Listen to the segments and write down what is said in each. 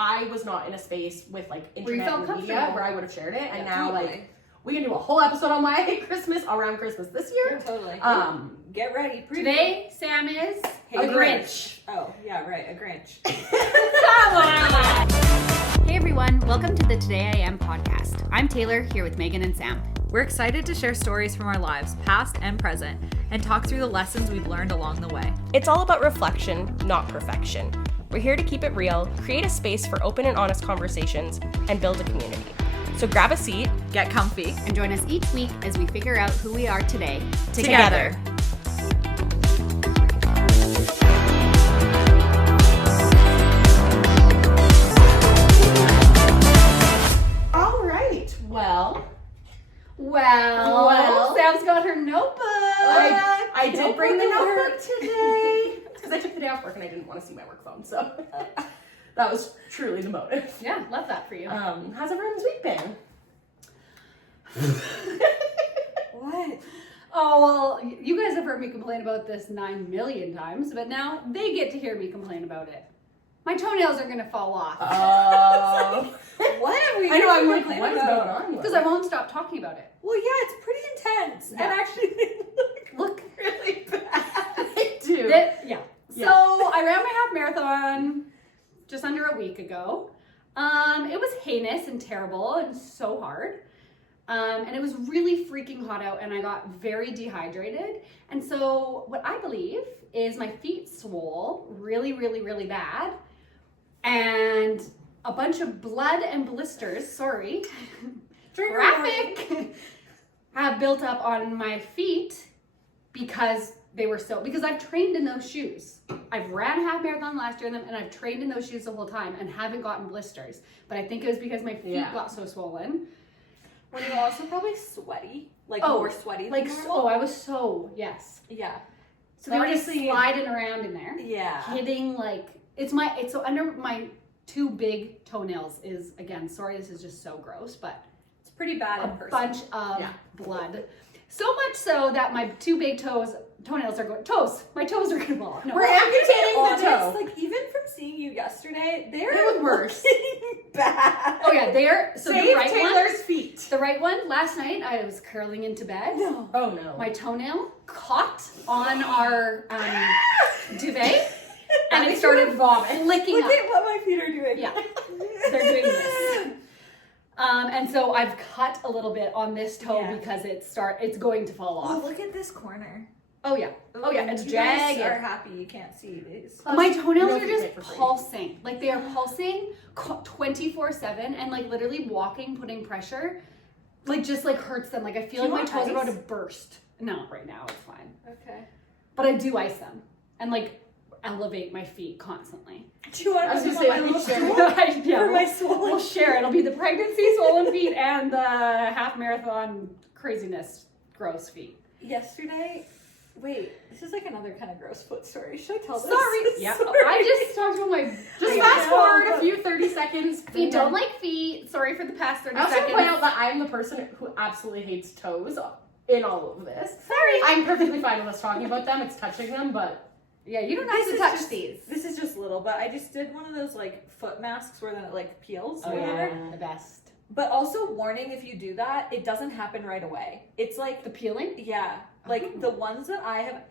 I was not in a space with like internet and media where I would have shared it, and now like we can do a whole episode on why I hate Christmas around Christmas this year. Yeah, totally. Get ready. Today, Sam is a Grinch. Oh, yeah, right, a Grinch. Come on! Hey everyone, welcome to the Today I Am podcast. I'm Taylor, here with Megan and Sam. We're excited to share stories from our lives, past and present, and talk through the lessons we've learned along the way. It's all about reflection, not perfection. We're here to keep it real, create a space for open and honest conversations, and build a community. So grab a seat, get comfy, and join us each week as we figure out who we are today together. All right, Well, Sam's got her notebook. I did bring the notebook today because I took the day off work and I didn't want to see my work phone, so that was truly the motive. Yeah, love that for you. How's everyone's week been? What? Oh, well, you guys have heard me complain about this 9 million times, but now they get to hear me complain about it. My toenails are going to fall off. What have we I know, I'm like, complained what is about? going on? Because I won't stop talking about it. Well, yeah, it's pretty intense. Yeah. And actually, they Look. really bad. I do. Yeah. So I ran my half marathon just under a week ago. It was heinous and terrible and so hard. And it was really freaking hot out and I got very dehydrated. And so what I believe is my feet swole really, really, really bad. And a bunch of blood and blisters, traffic, have built up on my feet because I've trained in those shoes. I've ran a half marathon last year in them and I've trained in those shoes the whole time and haven't gotten blisters. But I think it was because my feet got so swollen. When you're also probably sweaty, more sweaty. Like, than normal. I was so, yes. Yeah. So they were just sliding around in there. Yeah. Hitting it's so under my two big toenails is, again, sorry, this is just so gross, but It's pretty bad in a person. bunch of blood. So much so that my two big my toes are going to fall off. No. We're amputating the Honest, toe. like even from seeing you yesterday, They look worse. bad. Oh yeah, so Save the right Taylor's one, feet. the right one, last night I was curling into bed. No. Oh no. My toenail caught on our duvet and it started flicking Look up. at what my feet are doing. Yeah, they're doing this. And so I've cut a little bit on this toe because it's going to fall Oh, off. look at this corner. Oh yeah, it's You guys jagged. are happy you can't see these. My toenails No are feet just made for free. pulsing. Like they are pulsing 24/7 and like literally walking, putting pressure, just hurts them. Like I feel like my toes are about to burst. No, right now it's fine. Okay. But I do ice them and elevate my feet constantly. Do you want I was to gonna see say, my little share stool? For my swollen We'll share. It'll be the pregnancy, swollen feet, and the half marathon craziness, gross feet. Yesterday, wait, this is another kind of gross foot story. Should I tell this? Sorry. Yeah. I just talked about my. Just fast forward a few 30 seconds. If you don't like feet, sorry for the past 30 I also want seconds. to point out that I'm the person who absolutely hates toes in all of this. Sorry. I'm perfectly fine with us talking about them. It's touching them, but Yeah, you don't have to touch these. This is just little, but I just did one of those foot masks where then it peels or whatever. The best. But also warning, if you do that, it doesn't happen right away. It's The peeling? yeah, the ones that I have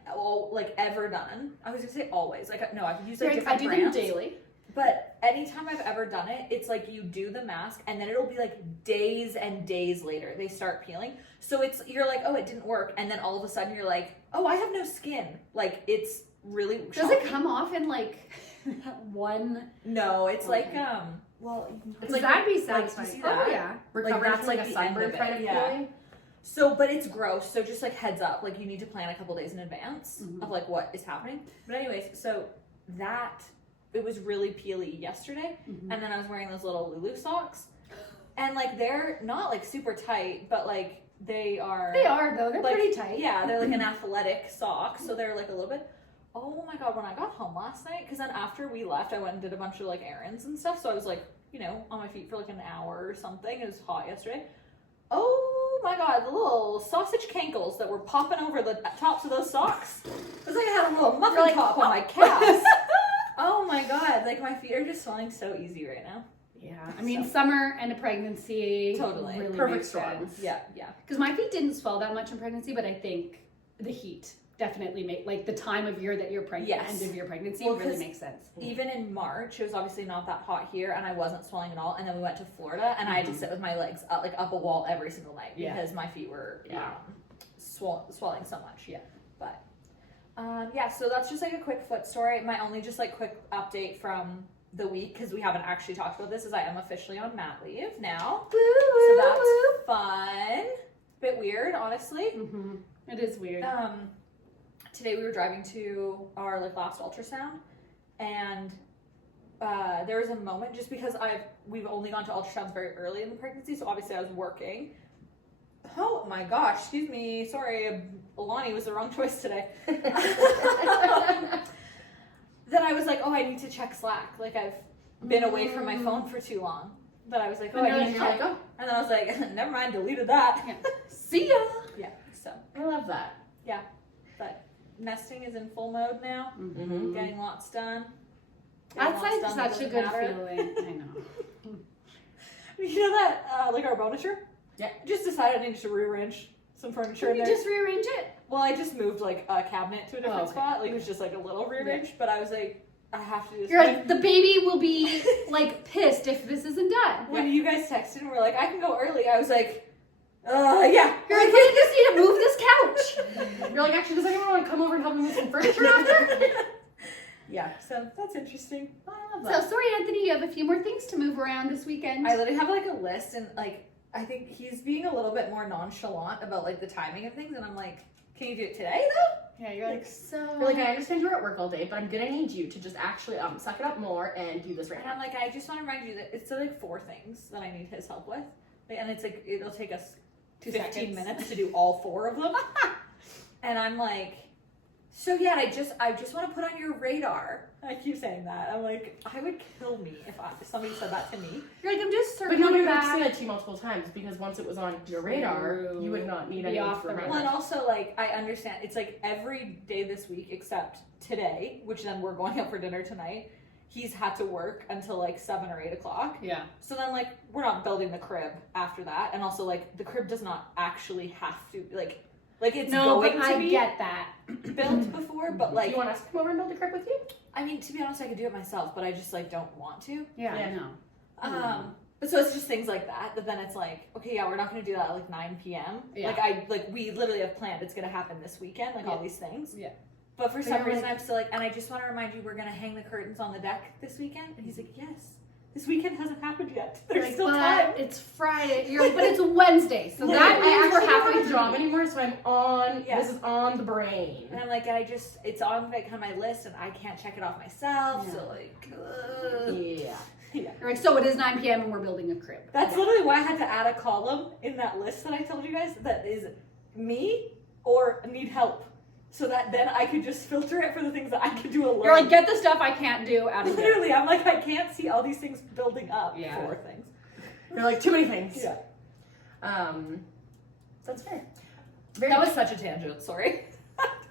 ever done. I was gonna say always. No, I've used different I do brands. them daily. But anytime I've ever done it, it's you do the mask and then it'll be days and days later they start peeling. So you're oh, it didn't work, and then all of a sudden you're oh, I have no skin. It's really Does shocking. it come off in one? No, it's Okay. well, it's that'd be you satisfying. see Oh that? yeah. recovery that's, from a the end sunburn of it, kind of yeah. feeling. So, but it's gross. So just heads up, you need to plan a couple days in advance of what is happening. But anyways, so it was really peely yesterday, and then I was wearing those little Lulu socks, and they're not super tight, but they are. They are though. They're pretty tight. Yeah, they're an athletic sock, so they're a little bit. Oh my god, when I got home last night, because then after we left, I went and did a bunch of errands and stuff, so I was on my feet for an hour or something. It was hot yesterday. Oh my god, the little sausage cankles that were popping over the tops of those socks. It was I had a little muffin top on my calves. Oh my god, like my feet are just swelling so easy right now. Yeah, I mean, summer and a pregnancy. Totally. Really Perfect makes storm. sense. Yeah, yeah. Because my feet didn't swell that much in pregnancy, but I think the heat definitely like the time of year that you're pregnant, Yes. end of your pregnancy, Well, really 'cause makes sense. Even in March, it was obviously not that hot here, and I wasn't swelling at all. And then we went to Florida, and I had to sit with my legs up a wall every single night because my feet were swelling so much. Yeah. But yeah, so that's just like a quick foot story. My only just like quick update from the week, because we haven't actually talked about this, is I am officially on mat leave now. So that's fun. Bit weird, honestly. Mm-hmm. It is weird. Today we were driving to our like last ultrasound, and there was a moment, just because we've only gone to ultrasounds very early in the pregnancy, so obviously I was working. Oh my gosh, excuse me, sorry, Alani was the wrong choice today. Then I was like, oh, I need to check Slack. Like, I've been away from my phone for too long. But I was like, oh, I need to check. And then I was like, never mind, deleted that. Yeah. See ya. Yeah, so, I love that. yeah. But nesting is in full mode now. Mm-hmm. Getting lots done. That's Getting like lots such a done good doesn't matter. feeling. I know. You know that, like our furniture? Yeah. I just decided I needed to rearrange some furniture in Can you there. just rearrange it? Well, I just moved like a cabinet to a different okay. spot. Like, it was just like a little rearranged, but I was like, I have to do this. You're like, the baby will be like pissed if this isn't done. When you guys texted and were like, I can go early, I was like, yeah. You're like, we just need to move this couch. You're like, actually, does anyone want to come over and help me with some furniture after? Yeah, so that's interesting. I love So that. sorry, Anthony, you have a few more things to move around this weekend. I literally have like a list, and like, I think he's being a little bit more nonchalant about like the timing of things, and I'm like, can you do it today though? Yeah, you're like, so. You're like, I understand you're at work all day, but I'm gonna need you to just actually suck it up more and do this right And now. I'm like, I just want to remind you that it's like 4 things that I need his help with, like, and it's like it'll take us 15 seconds. minutes to do all 4 of them. And I'm like, so yeah, I just want to put on your radar. I keep saying that. I'm like, I would kill me if somebody said that to me. You're like, I'm just But circling no, you would back. say that to you multiple times, because once it was on your radar, True. you would not need Be any off the information. Well, and also, like, I understand it's like every day this week except today, which then we're going out for dinner tonight. He's had to work until like 7 or 8 o'clock. Yeah. So then, like, we're not building the crib after that. And also, like, the crib does not actually have to, like it's No, going but to I be get that. built before. But, Do like, you want us to come over and build a crib with you? I mean, to be honest, I could do it myself, but I just, like, don't want to. Yeah, Yeah. I know. But so it's just things like that then it's like, okay, yeah, we're not going to do that at like 9 p.m. Yeah. Like we literally have planned it's going to happen this weekend, like all these things. Yeah. But for But some you're reason like- I'm still like, and I just want to remind you, we're going to hang the curtains on the deck this weekend. And he's like, yes, this weekend hasn't happened yet. There's Like, still but time. it's Friday. You're like, but it's Wednesday, so that I means we're actually don't halfway have a through job the week. anymore, so I'm on. Yeah. This is on the brain. And I'm like, it's on like on my list, and I can't check it off myself. Yeah. So like, ugh. Yeah. Yeah. You're like, so it is 9 p.m. and we're building a crib. That's literally why I had to add a column in that list that I told you guys that is me or need help. So that then I could just filter it for the things that I could do alone. You're like, get the stuff I can't do out of here. Literally, I'm like, I can't see all these things building up Yeah. for things. You're like, too many things. Yeah. That's fair. That was such a tangent, sorry.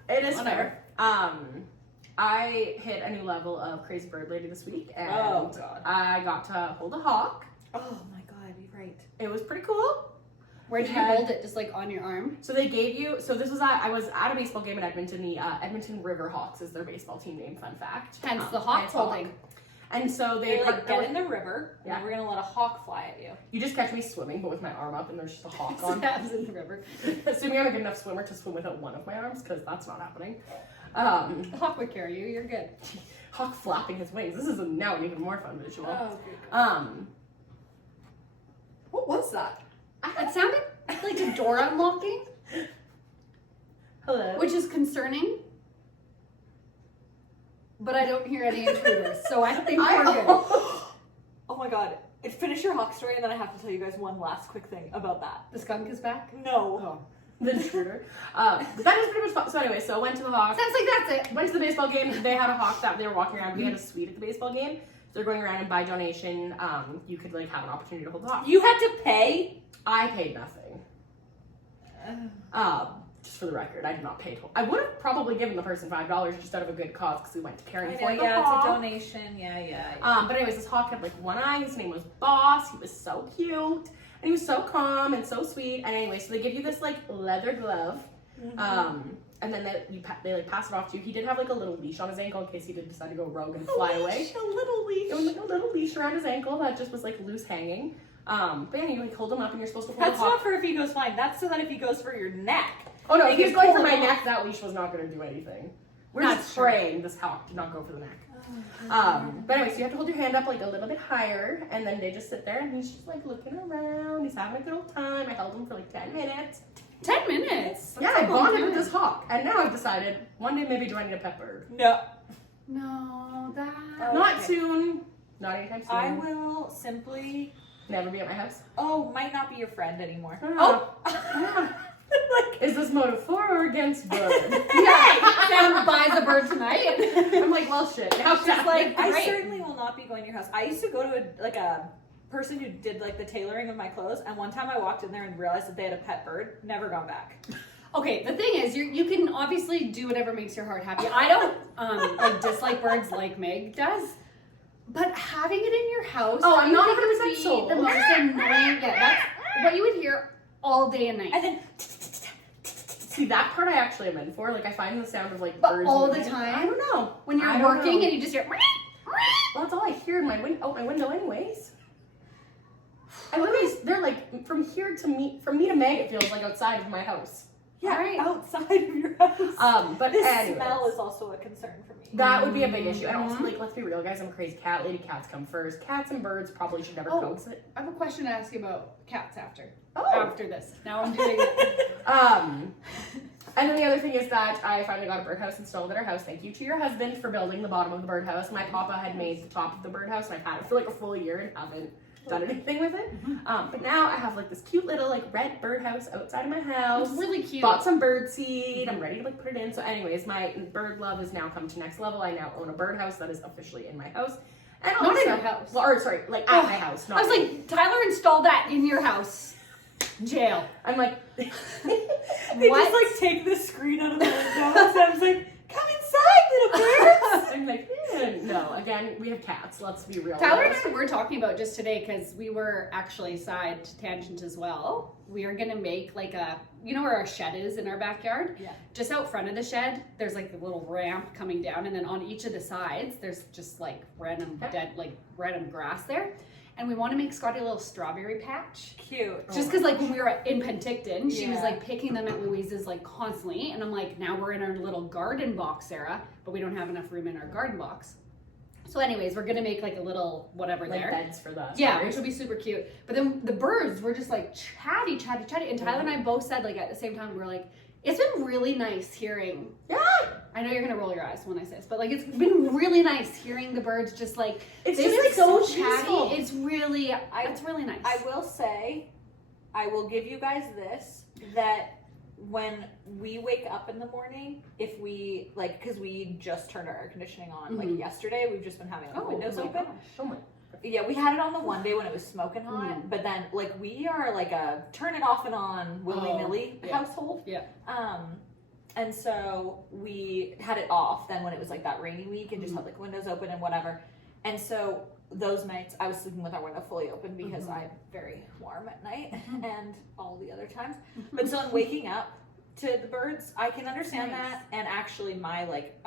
It is Whatever. fair. I hit a new level of Crazy Bird Lady this week, and Oh, God. I got to hold a hawk. Oh my god, you're right. It was pretty cool. Where did you had- hold it? Just like on your arm? So they gave you. So this was I was at a baseball game in Edmonton. The Edmonton River Hawks is their baseball team name. Fun fact. Hence the hawk hence holding. And so They they like get in the river, and Yeah. then we're gonna let a hawk fly at you. You just catch me swimming, but with my arm up, and there's just a hawk on. Stabs in the river. Assuming I'm a good enough swimmer to swim without one of my arms, because that's not happening. The hawk would carry you. You're good. Hawk flapping his wings. This is now an even more fun visual. Oh, good. What was that? It sounded like a door unlocking, Hello. which is concerning. But I don't hear any intruders, so I think we're good. Oh my god. Finish your hawk story, and then I have to tell you guys one last quick thing about that. The skunk is back. No. Oh. The intruder. But that is pretty much fun. So anyway, so I went to the Hawks. Sounds like that's it. Went to the baseball game. They had a hawk that they were walking around. We had a suite at the baseball game. So they're going around, and by donation, you could like have an opportunity to hold the hawk. You had to pay? I paid nothing. just for the record, I did not pay. I would have probably given the person $5 just out of a good cause because we went to caring for the yeah, hawk. it's a donation. Yeah. But anyways, this hawk had like one eye. His name was Boss. He was so cute. And he was so calm and so sweet. And anyway, so they give you this like leather glove. And then they like pass it off to you. He did have like a little leash on his ankle in case he did decide to go rogue and fly away. A little leash. It was like a little leash around his ankle that just was like loose hanging. But yeah, you like hold him up and you're supposed to hold That's not for if he goes flying. That's so that if he goes for your neck. Oh no, if he was going for my pull him neck, that leash was not going to do anything. We're That's just praying this hawk did not go for the neck. But anyway, so you have to hold your hand up like a little bit higher, and then they just sit there, and he's just like looking around. He's having a good old time. I held him for like 10 minutes. 10 minutes? Yeah, I bonded with this hawk, and now I've decided one day maybe joining a pet bird. No. No, that... Not soon. Not anytime soon. I will simply. Never be at my house. Oh, might not be your friend anymore. Like, is this motive for or against bird? Yeah, Sam buys a bird tonight. I'm like, well, shit. Now Just like, I Great. certainly will not be going to your house. I used to go to a person who did like the tailoring of my clothes, and one time I walked in there and realized that they had a pet bird. Never gone back. Okay, the thing is, you can obviously do whatever makes your heart happy. I don't like dislike birds like Meg does, but having it in your house, Oh, I'm not I think it 100% would be sold. the most annoying. Yeah, that's what you would hear all day and night. And then See, that part I actually am in for. Like, I find the sound of like But birds all the moving. time? I don't know. When I you're don't working know. and you just hear. Well, that's all I hear in my out my window, anyways. I literally, they're like from me to Meg. It feels like outside of my house. yeah, Right. outside of your house. But The anyways, smell is also a concern for me. that would be a big issue. And also, like, let's be real, guys. I'm a crazy cat lady. Cats come first. Cats and birds probably should never Oh. coexist. I have a question to ask you about cats after. Oh. After this. Now I'm doing And then the other thing is that I finally got a birdhouse installed at our house. Thank you to your husband for building the bottom of the birdhouse. My papa had made the top of the birdhouse, and I've had it for like a full year and haven't done anything with it. But now I have like this cute little like red birdhouse outside of my house. It's really cute. Bought some bird seed. I'm ready to like put it in. So anyways, my bird love has now come to next level. I now own a birdhouse that is officially in my house. And Not also, in your house. Well, or sorry, like at my house. Not I was like, Tyler installed that in your house. Jail. I'm like, They What? just like take the screen out of the window, and Sam's like, "Come inside, little birds." I'm like, no. Again, we have cats. Let's be real. Tyler and I were talking about just today because we were actually side tangent as well. We are gonna make like a, you know where our shed is in our backyard? Yeah. Just out front of the shed, there's like a little ramp coming down, and then on each of the sides, there's just like random random grass there. And we want to make Scotty a little strawberry patch. Cute. Just because, like, when we were in Penticton, she was, Yeah. like, picking them at Louise's, like, constantly. And I'm like, now we're in our little garden box, Sarah, but we don't have enough room in our garden box. So anyways, we're going to make, like, a little whatever like there. beds for the Yeah, birds. which will be super cute. But then the birds were just, like, chatty. And Tyler and I both said, like, at the same time, we were like, it's been really nice hearing. Yeah. I know you're going to roll your eyes when I say this, but, like, it's been really nice hearing the birds just, like, It's they've just been like so so chatty. peaceful. It's really, it's really nice. I will say, I will give you guys this, that when we wake up in the morning, if we, like, because we just turned our air conditioning on, like, yesterday, we've just been having the windows open. Oh my. Yeah, we had it on the one day when it was smoking hot, but then, like, we are, like, a turn it off and on willy-nilly yeah. household. Yeah. And so we had it off then when it was, like, that rainy week and just had, like, windows open and whatever. And so those nights I was sleeping with our window fully open because I'm very warm at night and all the other times. But so in waking up to the birds, I can understand Nice. that. And actually my, like,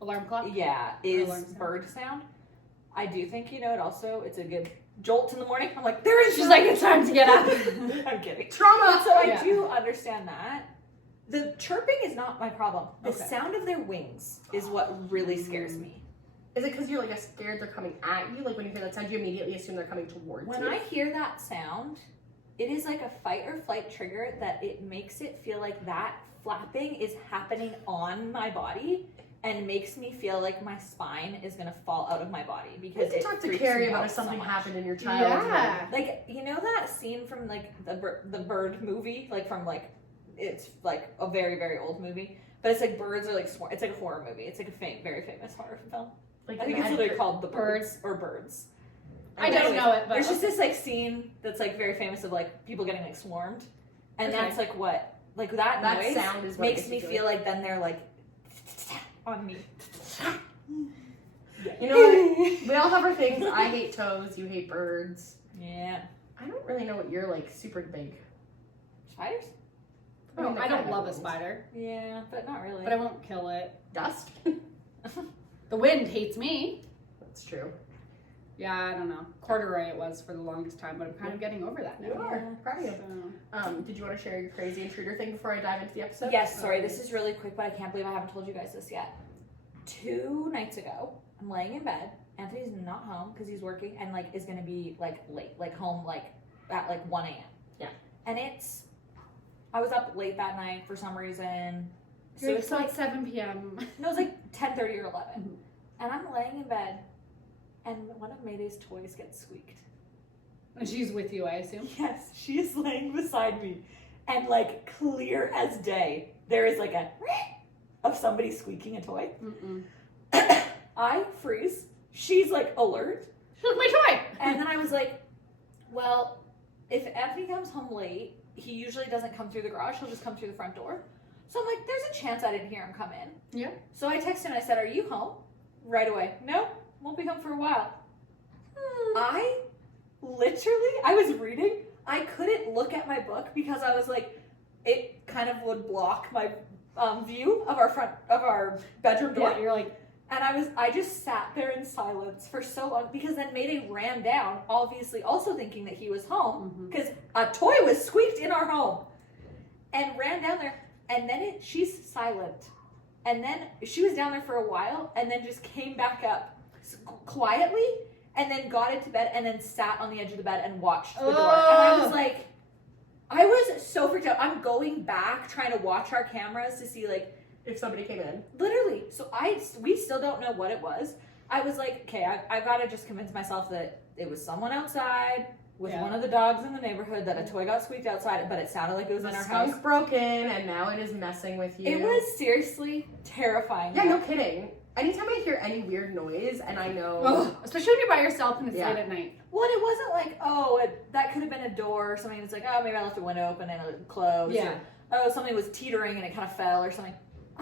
Alarm clock? yeah, is alarm sound. bird sound. I do think, you know, it's a good jolt in the morning. I'm like, there is. She's like, it's time to get up. I'm kidding. Trauma. So I Yeah. do understand that. The chirping is not my problem. The Okay. sound of their wings is what really scares me. Is it because you're like scared they're coming at you? Like when you hear that sound, you immediately assume they're coming towards When you. I hear that sound, it is like a fight or flight trigger that it makes it feel like that flapping is happening on my body and makes me feel like my spine is gonna fall out of my body You because have to it talk to freaks Carrie me about out if something so much. happened in your childhood. Yeah. Like, you know that scene from like the bird movie, like from like it's like a very very old movie, but it's like birds are like it's like a horror movie. It's like a very famous horror film. Like I think it's literally called The Birds or Birds. I don't know it, but There's just this like scene that's like very famous of like people getting like swarmed, and Okay. that's like what Like that noise sound is what makes me feel like then they're like on me. You know what? We all have our things. I hate toes. You hate birds. Yeah. I don't really know what you're like super big. Spiders? I mean, I they're don't kind of love a ones. spider, Yeah, but not really. but I won't kill it. Dust? The wind hates me. That's true. Yeah, I don't know. Corduroy it was for the longest time, but I'm kind of getting over that now. You are. Proud of you. So, Did you want to share your crazy intruder thing before I dive into the episode? Yes, sorry, this is really quick, but I can't believe I haven't told you guys this yet. 2 nights ago, I'm laying in bed. Anthony's not home because he's working and like is gonna be like late, like home like at like 1 a.m. Yeah. And I was up late that night for some reason. So it's like 7 p.m. no, it's like 10:30 or 11, and I'm laying in bed, and one of Mayday's toys gets squeaked. And she's with you, I assume. Yes, she is laying beside me, and like clear as day, there is like a of somebody squeaking a toy. Mm-mm. I freeze. She's like alert, Look, my toy! and then I was like, well, if Anthony comes home late, he usually doesn't come through the garage. He'll just come through the front door. So I'm like, there's a chance I didn't hear him come in. Yeah. So I texted him and I said, are you home? Right away. No, won't be home for a while. I was reading. I couldn't look at my book because I was like, it kind of would block my view of our bedroom door. Yeah, you're like, And I just sat there in silence for so long because then Mayday ran down, obviously also thinking that he was home because a toy was squeaked in our home, and ran down there. And then she's silent, and then she was down there for a while, and then just came back up quietly, and then got into bed, and then sat on the edge of the bed and watched the door. And I was like, I was so freaked out. I'm going back trying to watch our cameras to see like. If somebody came in. Literally. So we still don't know what it was. I was like, okay, I've got to just convince myself that it was someone outside with one of the dogs in the neighborhood, that a toy got squeaked outside, but it sounded like it was in our house. Skunk broke in, and now it is messing with you. It was seriously terrifying. Yeah, no kidding. Anytime I hear any weird noise, and I know... especially when you're by yourself and it's late at night. Well, and it wasn't like, that could have been a door or something. It's like, oh, maybe I left a window open and it closed. Yeah. Or, oh, something was teetering and it kind of fell or something.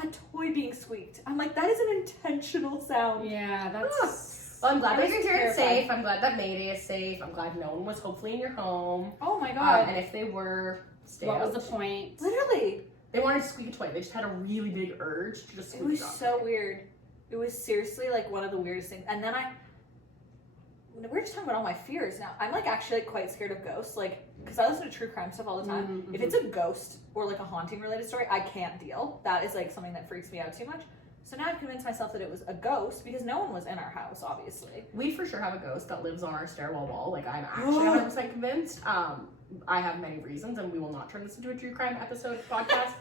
A toy being squeaked. I'm like, that is an intentional sound. Yeah, that's... Well, I'm glad that you're here and terrifying. safe. I'm glad that Mayday is safe. I'm glad no one was hopefully in your home. Oh my god. And if they were, stay What out. was the point? Literally. They wanted to squeak a toy. They just had a really big urge to just It squeak was it off. so weird. It was seriously like one of the weirdest things. And then we're just talking about all my fears now. I'm like actually like quite scared of ghosts, like because I listen to true crime stuff all the time. Mm-hmm. If it's a ghost or like a haunting related story, I can't deal. That is like something that freaks me out too much. So now I've convinced myself that it was a ghost because no one was in our house, obviously. We for sure have a ghost that lives on our stairwell wall. Like, I'm actually 100% convinced. I have many reasons, and we will not turn this into a true crime episode podcast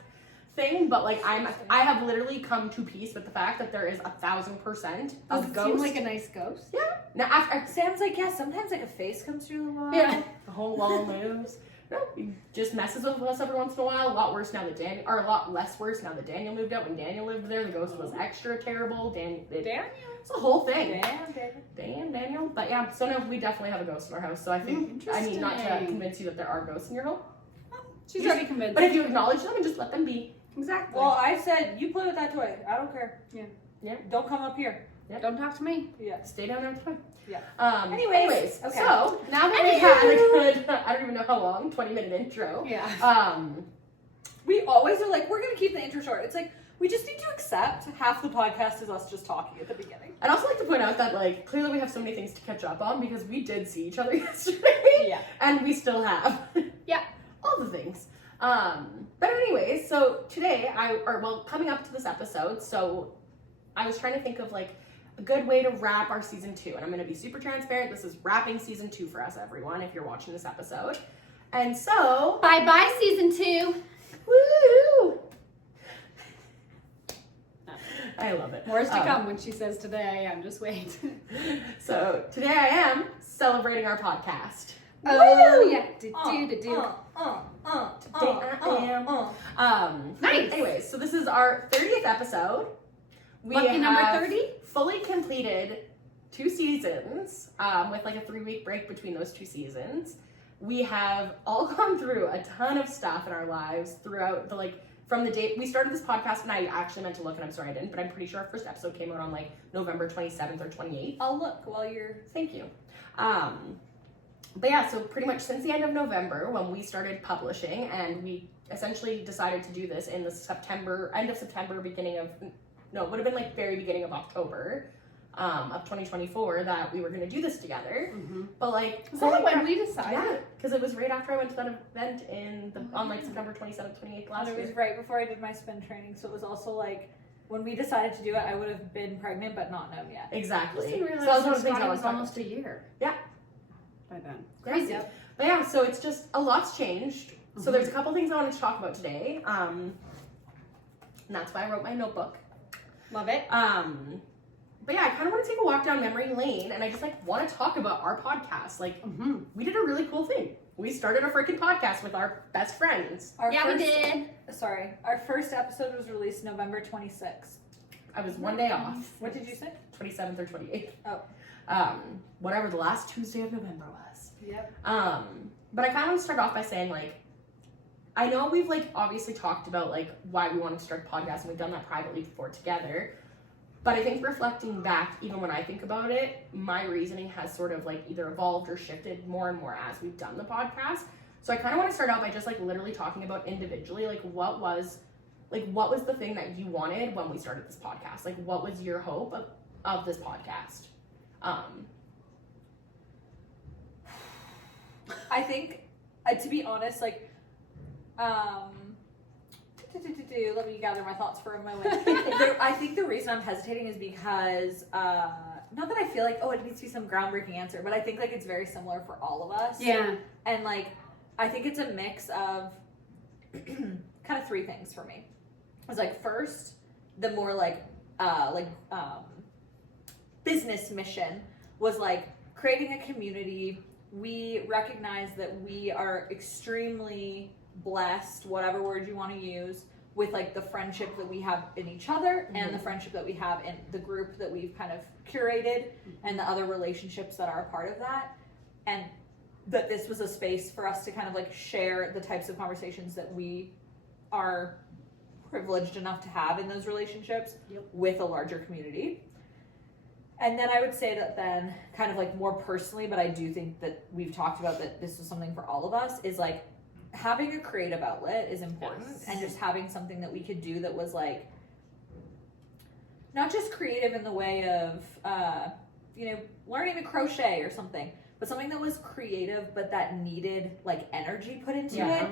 thing. But like, I have literally come to peace with the fact that there is 1,000% Does of it ghost. seem like a nice ghost? Yeah. Now after Sam's like, yeah, sometimes like a face comes through the wall. Yeah. the whole wall moves. No, he just messes with us every once in a while. A lot worse now that Daniel, or a lot less worse now that Daniel moved out. When Daniel lived there, the ghost was extra terrible. Daniel. It's a whole thing. Damn, Daniel. But yeah, so no, we definitely have a ghost in our house. So I think, I mean, not to Interesting. convince you that there are ghosts in your home, She's already convinced. but if you acknowledge them and just let them be. Exactly. Well, I said, you play with that toy. I don't care. Yeah. Don't come up here. Don't talk to me. Yeah. Stay down there with the toy. Yeah. Anyways, okay. so now that we've had a good, I don't even know how long, 20-minute intro. Yeah. We always are like, we're going to keep the intro short. It's like, we just need to accept half the podcast is us just talking at the beginning. I'd also like to point out that, like, clearly we have so many things to catch up on because we did see each other yesterday. Yeah. And we still have. Yeah. All the things. But anyways, so today, coming up to this episode, so I was trying to think of, like, a good way to wrap our season 2. And I'm going to be super transparent. This is wrapping season 2 for us, everyone, if you're watching this episode. And so... Bye-bye, season 2. Woo! I love it. More is to come when she says today I am. Just wait. So today I am celebrating our podcast. Oh, yeah. Today I am. Nice. Anyways, so this is our 30th episode. We Lucky number have 30? fully completed 2 seasons, with like a 3-week break between those 2 seasons. we have all gone through a ton of stuff in our lives throughout the from the date we started this podcast, and I actually meant to look, and I'm sorry I didn't, but I'm pretty sure our first episode came out on November 27th or 28th. I'll look while you're... Thank you. But yeah, so pretty much since the end of November when we started publishing, and we essentially decided to do this in the end of September, it would have been very beginning of October of 2024 that we were going to do this together. But Was that when we decided? Yeah, because it was right after I went to that event on September 27th, 28th last year. It was right before I did my spin training, so it was also when we decided to do it, I would have been pregnant but not known yet. Exactly. I didn't realize so that was one of the things Scotty I was was almost a year. Yeah. By then. Crazy. Yep. But yeah, so it's just a lot's changed. So there's a couple things I wanted to talk about today. And that's why I wrote my notebook. Love it. But yeah, I kind of want to take a walk down memory lane, and I just want to talk about our podcast. We did a really cool thing. We started a freaking podcast with our best friends. We did. Sorry, our first episode was released November 26th. I was one day off. What did you say? 27th or 28th. Oh. Whatever the last Tuesday of November was. Yep. But I kind of want to start off by saying, I know we've, obviously talked about, why we wanted to start a podcast, and we've done that privately before together. But I think reflecting back, even when I think about it, my reasoning has sort of, either evolved or shifted more and more as we've done the podcast. So I kind of want to start out by just, literally talking about individually, what was the thing that you wanted when we started this podcast? What was your hope of this podcast? I think, to be honest, let me gather my thoughts for a moment. I think the reason I'm hesitating is because, not that I feel it needs to be some groundbreaking answer, but I think it's very similar for all of us. Yeah. And I think it's a mix of kind of three things for me. It's first, the more business mission was creating a community. We recognize that we are extremely blessed, whatever word you want to use, with the friendship that we have in each other and the friendship that we have in the group that we've kind of curated and the other relationships that are a part of that, and that this was a space for us to kind of share the types of conversations that we are privileged enough to have in those relationships with a larger community. And then I would say that then kind of more personally, but I do think that we've talked about that this is something for all of us, is having a creative outlet is important. Yes. And just having something that we could do that was not just creative in the way of learning to crochet or something, but something that was creative but that needed energy put into it.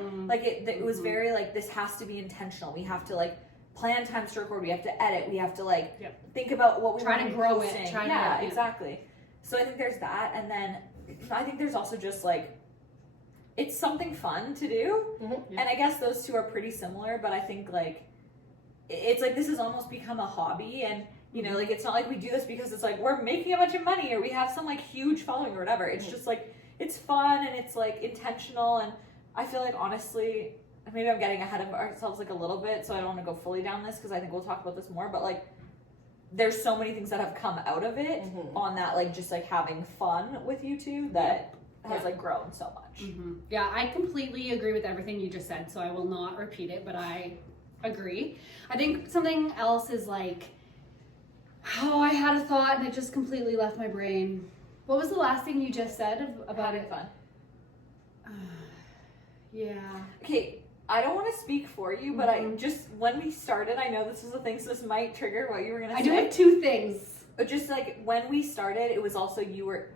It was very this has to be intentional. We have to plan times to record, we have to edit, we have to think about what we want to grow posting. it. Exactly. So I think there's that, and then I think there's also just it's something fun to do. And I guess those two are pretty similar, but I think it's this has almost become a hobby, and it's not we do this because it's we're making a bunch of money or we have some huge following or whatever. It's just it's fun and it's intentional, and I feel honestly, maybe I'm getting ahead of ourselves a little bit, so I don't want to go fully down this because I think we'll talk about this more, but there's so many things that have come out of it on that just having fun with you two that has grown so much. Yeah, I completely agree with everything you just said, so I will not repeat it, but I agree. I think something else is I had a thought and it just completely left my brain. What was the last thing you just said about it? Fun. Yeah. Okay, I don't want to speak for you, but I just, when we started, I know this is the thing, so this might trigger what you were going to say. I do have two things. But just when we started, it was also, you were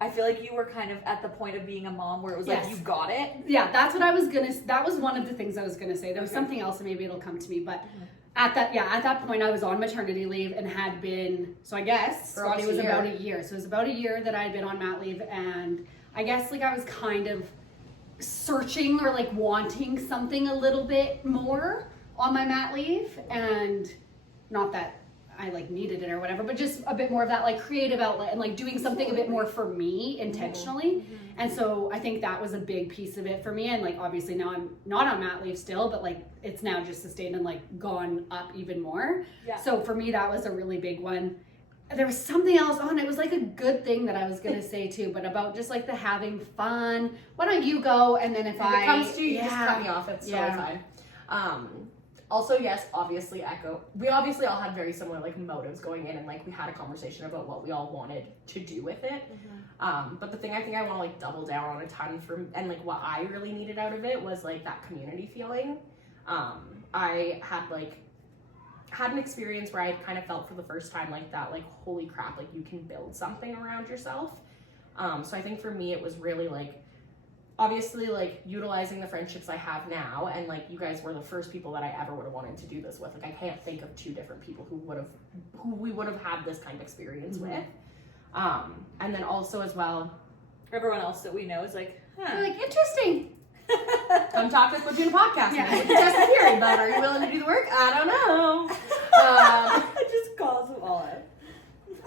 I feel you were kind of at the point of being a mom where it was you got it. Yeah, that's what I was that was one of the things I was gonna say. There was something else and maybe it'll come to me, but at that point I was on maternity leave and had been, so I guess Scotty was about a year. So it was about a year that I had been on mat leave, and I guess I was kind of searching or wanting something a little bit more on my mat leave, and not that I needed it or whatever, but just a bit more of that creative outlet and doing something a bit more for me intentionally. And so I think that was a big piece of it for me. And obviously now I'm not on mat leave still, but it's now just sustained and gone up even more. Yeah. So for me, that was a really big one. there was something else on. It was like a good thing that I was gonna say too, but about just like the having fun. Why don't you go? And then if it comes to you, you just yeah. cut me off. It's Yeah. totally fine. Also, yes, obviously echo. We obviously all had very similar like motives going in, and like we had a conversation about what we all wanted to do with it. But the thing I think I want to like double down on a ton and like what I really needed out of it was like that community feeling. I had an experience where I kind of felt for the first time like that, like holy crap, like you can build something around yourself. So I think for me it was really like, obviously like utilizing the friendships I have now, and like you guys were the first people that I ever would have wanted to do this with. Like I can't think of two different people who we would have had this kind of experience with. And then also as well, Everyone else that we know is like, They're like, interesting. come talk to us about doing a podcast. Yeah. With the test of hearing, but are you willing to do the work? I don't know. it just calls them all out.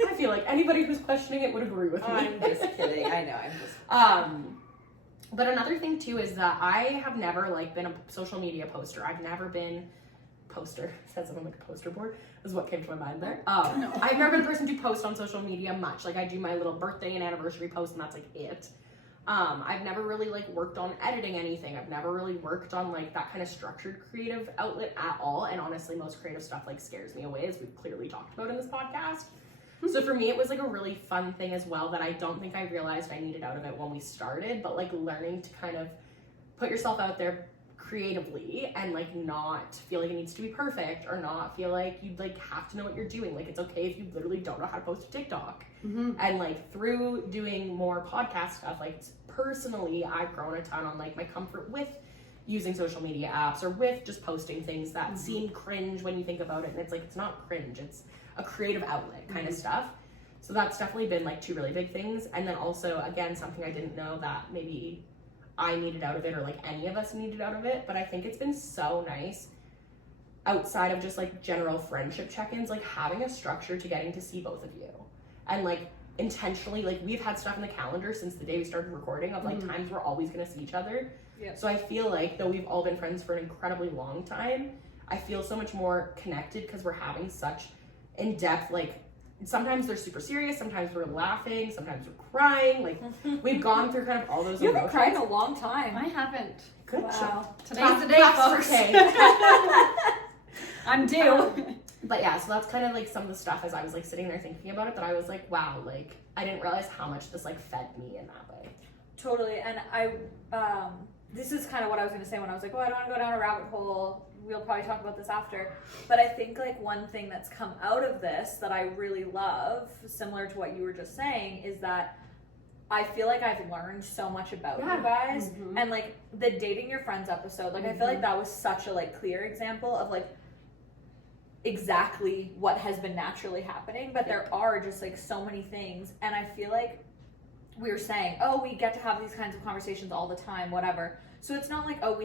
I feel like anybody who's questioning it would agree with me. I'm just kidding. I know. I'm just. But another thing too is that I have never like been a social media poster. I've never been poster. Says it on like a poster board is what came to my mind there. I've never been a person to post on social media much. Like I do my little birthday and anniversary post, and that's like it. I've never really like worked on editing anything. I've never really worked on like that kind of structured creative outlet at all. And honestly, most creative stuff like scares me away, as we've clearly talked about in this podcast. So for me, it was like a really fun thing as well that I don't think I realized I needed out of it when we started, but like learning to kind of put yourself out there creatively and like not feel like it needs to be perfect, or not feel like you like have to know what you're doing. Like it's okay if you literally don't know how to post a TikTok. And like through doing more podcast stuff, like personally, I've grown a ton on like my comfort with using social media apps, or with just posting things that seem cringe when you think about it. And it's like, it's not cringe, it's a creative outlet kind of stuff. So that's definitely been like two really big things. And then also, again, something I didn't know that maybe I needed out of it, or like any of us needed out of it, but I think it's been so nice outside of just like general friendship check-ins, like having a structure to getting to see both of you. And like intentionally, like we've had stuff in the calendar since the day we started recording of like times we're always gonna see each other. Yeah. So I feel like though we've all been friends for an incredibly long time, I feel so much more connected because we're having such in-depth, like sometimes they're super serious, sometimes we're laughing, sometimes we're crying, like we've gone through kind of all those You haven't emotions. cried in a long time. I haven't. Good Wow. job. Today's the day, folks. I'm due. But yeah, so that's kind of like some of the stuff as I was like sitting there thinking about it, that I was like, wow, like I didn't realize how much this like fed me in that way. Totally. And I, this is kind of what I was going to say when I was like, oh, I don't want to go down a rabbit hole. We'll probably talk about this after. But I think like one thing that's come out of this that I really love, similar to what you were just saying, is that I feel like I've learned so much about you guys. And like the dating your friends episode, like I feel like that was such a like clear example of like exactly what has been naturally happening. But there are just like so many things. And I feel like we were saying, oh, we get to have these kinds of conversations all the time, whatever. So it's not like, oh,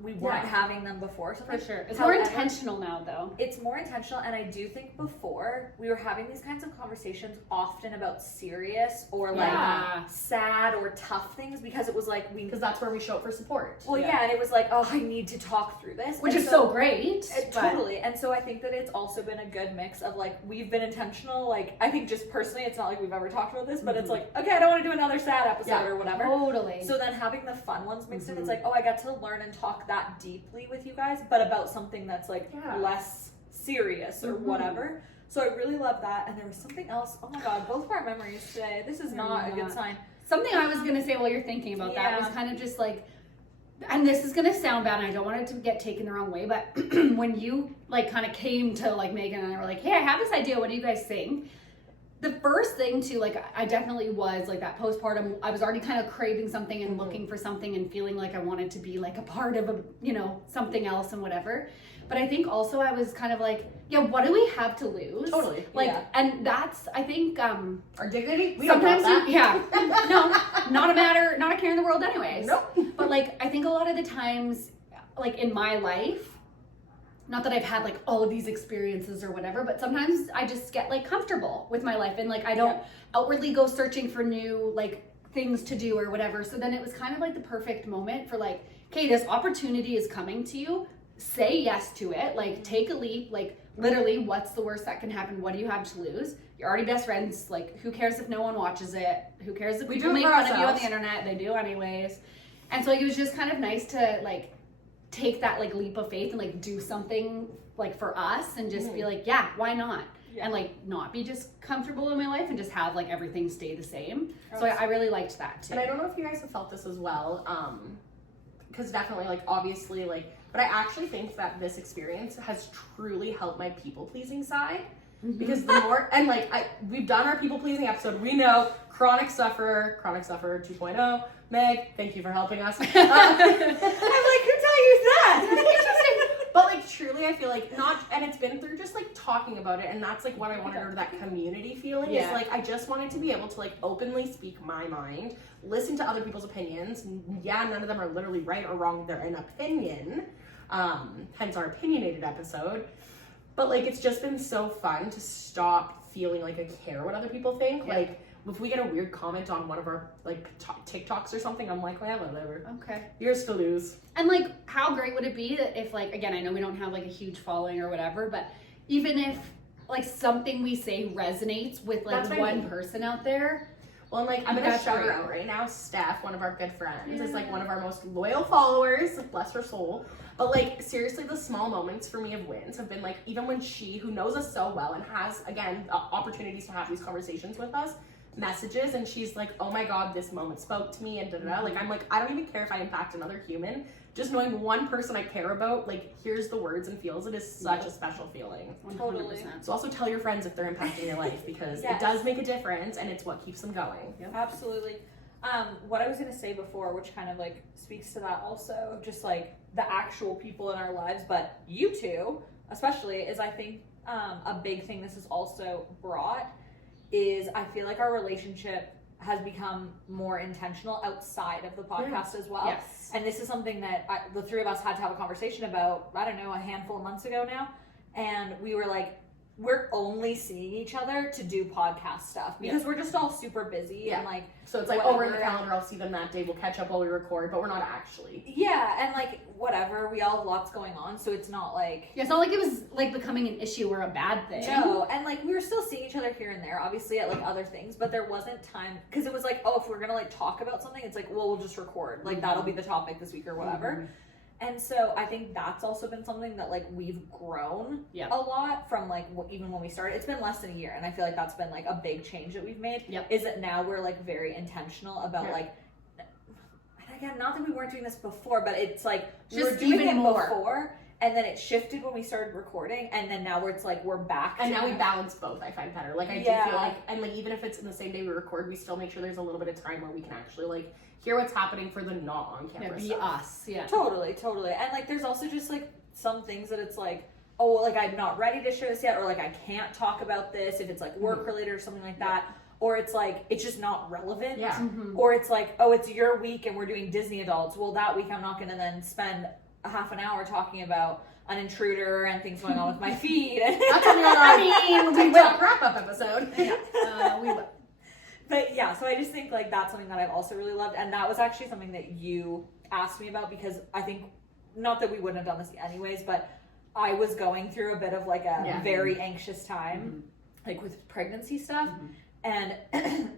we weren't having them before. So For sure. It's however, more intentional now, though. It's more intentional, and I do think before we were having these kinds of conversations often about serious or like sad or tough things, because it was like because that's where we show up for support. Well, yeah, and it was like, oh, I need to talk through this, Which and is so great. Totally. And so I think that it's also been a good mix of like, we've been intentional. Like, I think just personally, it's not like we've ever talked about this, but it's like, okay, I don't want to do another sad episode or whatever. Totally. So then having the fun ones mixed in, it's like, oh, I got to learn and talk that deeply with you guys, but about something that's like less serious or whatever. So I really love that. And there was something else. Oh my God, both of our memories today. This is not a good sign. Something I was going to say while you're thinking about that was kind of just like, and this is going to sound bad and I don't want it to get taken the wrong way, but when you like kind of came to like Megan and I were like, hey, I have this idea. What do you guys think? The first thing too, like I definitely was like that postpartum, I was already kind of craving something and looking for something and feeling like I wanted to be like a part of a, you know, something else and whatever. But I think also I was kind of like, yeah, what do we have to lose? Totally. Like, and that's, I think, our dignity. We sometimes don't no, not a care in the world anyways. Nope. But like, I think a lot of the times, like in my life, not that I've had like all of these experiences or whatever, but sometimes I just get like comfortable with my life and like I don't outwardly go searching for new like things to do or whatever. So then it was kind of like the perfect moment for like, okay, this opportunity is coming to you, say yes to it, like take a leap, like literally, what's the worst that can happen? What do you have to lose? You're already best friends. Like, who cares if no one watches it? Who cares if people make fun of you on the internet? They do anyways. And so, like, it was just kind of nice to, like, take that, like, leap of faith and, like, do something, like, for us and just be like, yeah, why not? And, like, not be just comfortable in my life and just have, like, everything stay the same. So I really liked that, too. And I don't know if you guys have felt this as well, because definitely, like, obviously, like, but I actually think that this experience has truly helped my people-pleasing side. Because the more, and like, we've done our people-pleasing episode, we know, chronic sufferer 2.0, Meg, thank you for helping us. I'm like, who tell you that? But like, truly, I feel like and it's been through just like talking about it, and that's like what I wanted, or that community feeling is like, I just wanted to be able to like openly speak my mind, listen to other people's opinions. Yeah, none of them are literally right or wrong, they're an opinion, hence our opinionated episode. But like, it's just been so fun to stop feeling like I care what other people think. Yeah. Like, if we get a weird comment on one of our like TikToks or something, I'm like, well, whatever. Okay. Yours to lose. And like, how great would it be that if, like, again, I know we don't have like a huge following or whatever, but even if like something we say resonates with like one person out there. Well, and like, I'm gonna shout her out right now. Steph, one of our good friends, is like one of our most loyal followers. Bless her soul. But like, seriously, the small moments for me of wins have been like, even when she, who knows us so well and has, again, opportunities to have these conversations with us, messages, and she's like, oh my god, this moment spoke to me, and da-da-da. Like, I'm like, I don't even care if I impact another human. Just knowing one person I care about, like, hears the words and feels it is such a special feeling. 100%. So also tell your friends if they're impacting your life, because it does make a difference, and it's what keeps them going. Yep. Absolutely. What I was going to say before, which kind of like speaks to that also, just like the actual people in our lives, but you two especially, is I think a big thing this has also brought is I feel like our relationship has become more intentional outside of the podcast as well. Yes. And this is something that the three of us had to have a conversation about, I don't know, a handful of months ago now. And we were like, we're only seeing each other to do podcast stuff because we're just all super busy and like, so it's like, oh, we're in the calendar, I'll see them that day, we'll catch up while we record, but we're not actually. Yeah, and like, whatever, we all have lots going on, so it's not like... Yeah, it's not like it was like becoming an issue or a bad thing. No, and like, we were still seeing each other here and there, obviously at like other things, but there wasn't time, because it was like, oh, if we're gonna like talk about something, it's like, well, we'll just record, like that'll be the topic this week or whatever. And so I think that's also been something that like we've grown a lot from like even when we started. It's been less than a year, and I feel like that's been like a big change that we've made. Is that now we're like very intentional about like, and again, not that we weren't doing this before, but it's like we were doing it before, and then it shifted when we started recording, and then now it's like we're back. And now we balance both. I find better. Like I do feel like, and like even if it's in the same day we record, we still make sure there's a little bit of time where we can actually like hear what's happening for the not on camera be stuff. us. Totally. And like there's also just like some things that it's like, oh, like I'm not ready to show this yet, or like I can't talk about this if it's like work related or something like that. Or it's like, it's just not relevant. Or it's like, oh, it's your week and we're doing Disney adults. Well, that week I'm not going to then spend a half an hour talking about an intruder and things going on with my feed. That's coming on our TikTok wrap-up episode. We will. But yeah, so I just think like that's something that I've also really loved, and that was actually something that you asked me about, because I think, not that we wouldn't have done this anyways, but I was going through a bit of like a very anxious time, like with pregnancy stuff, and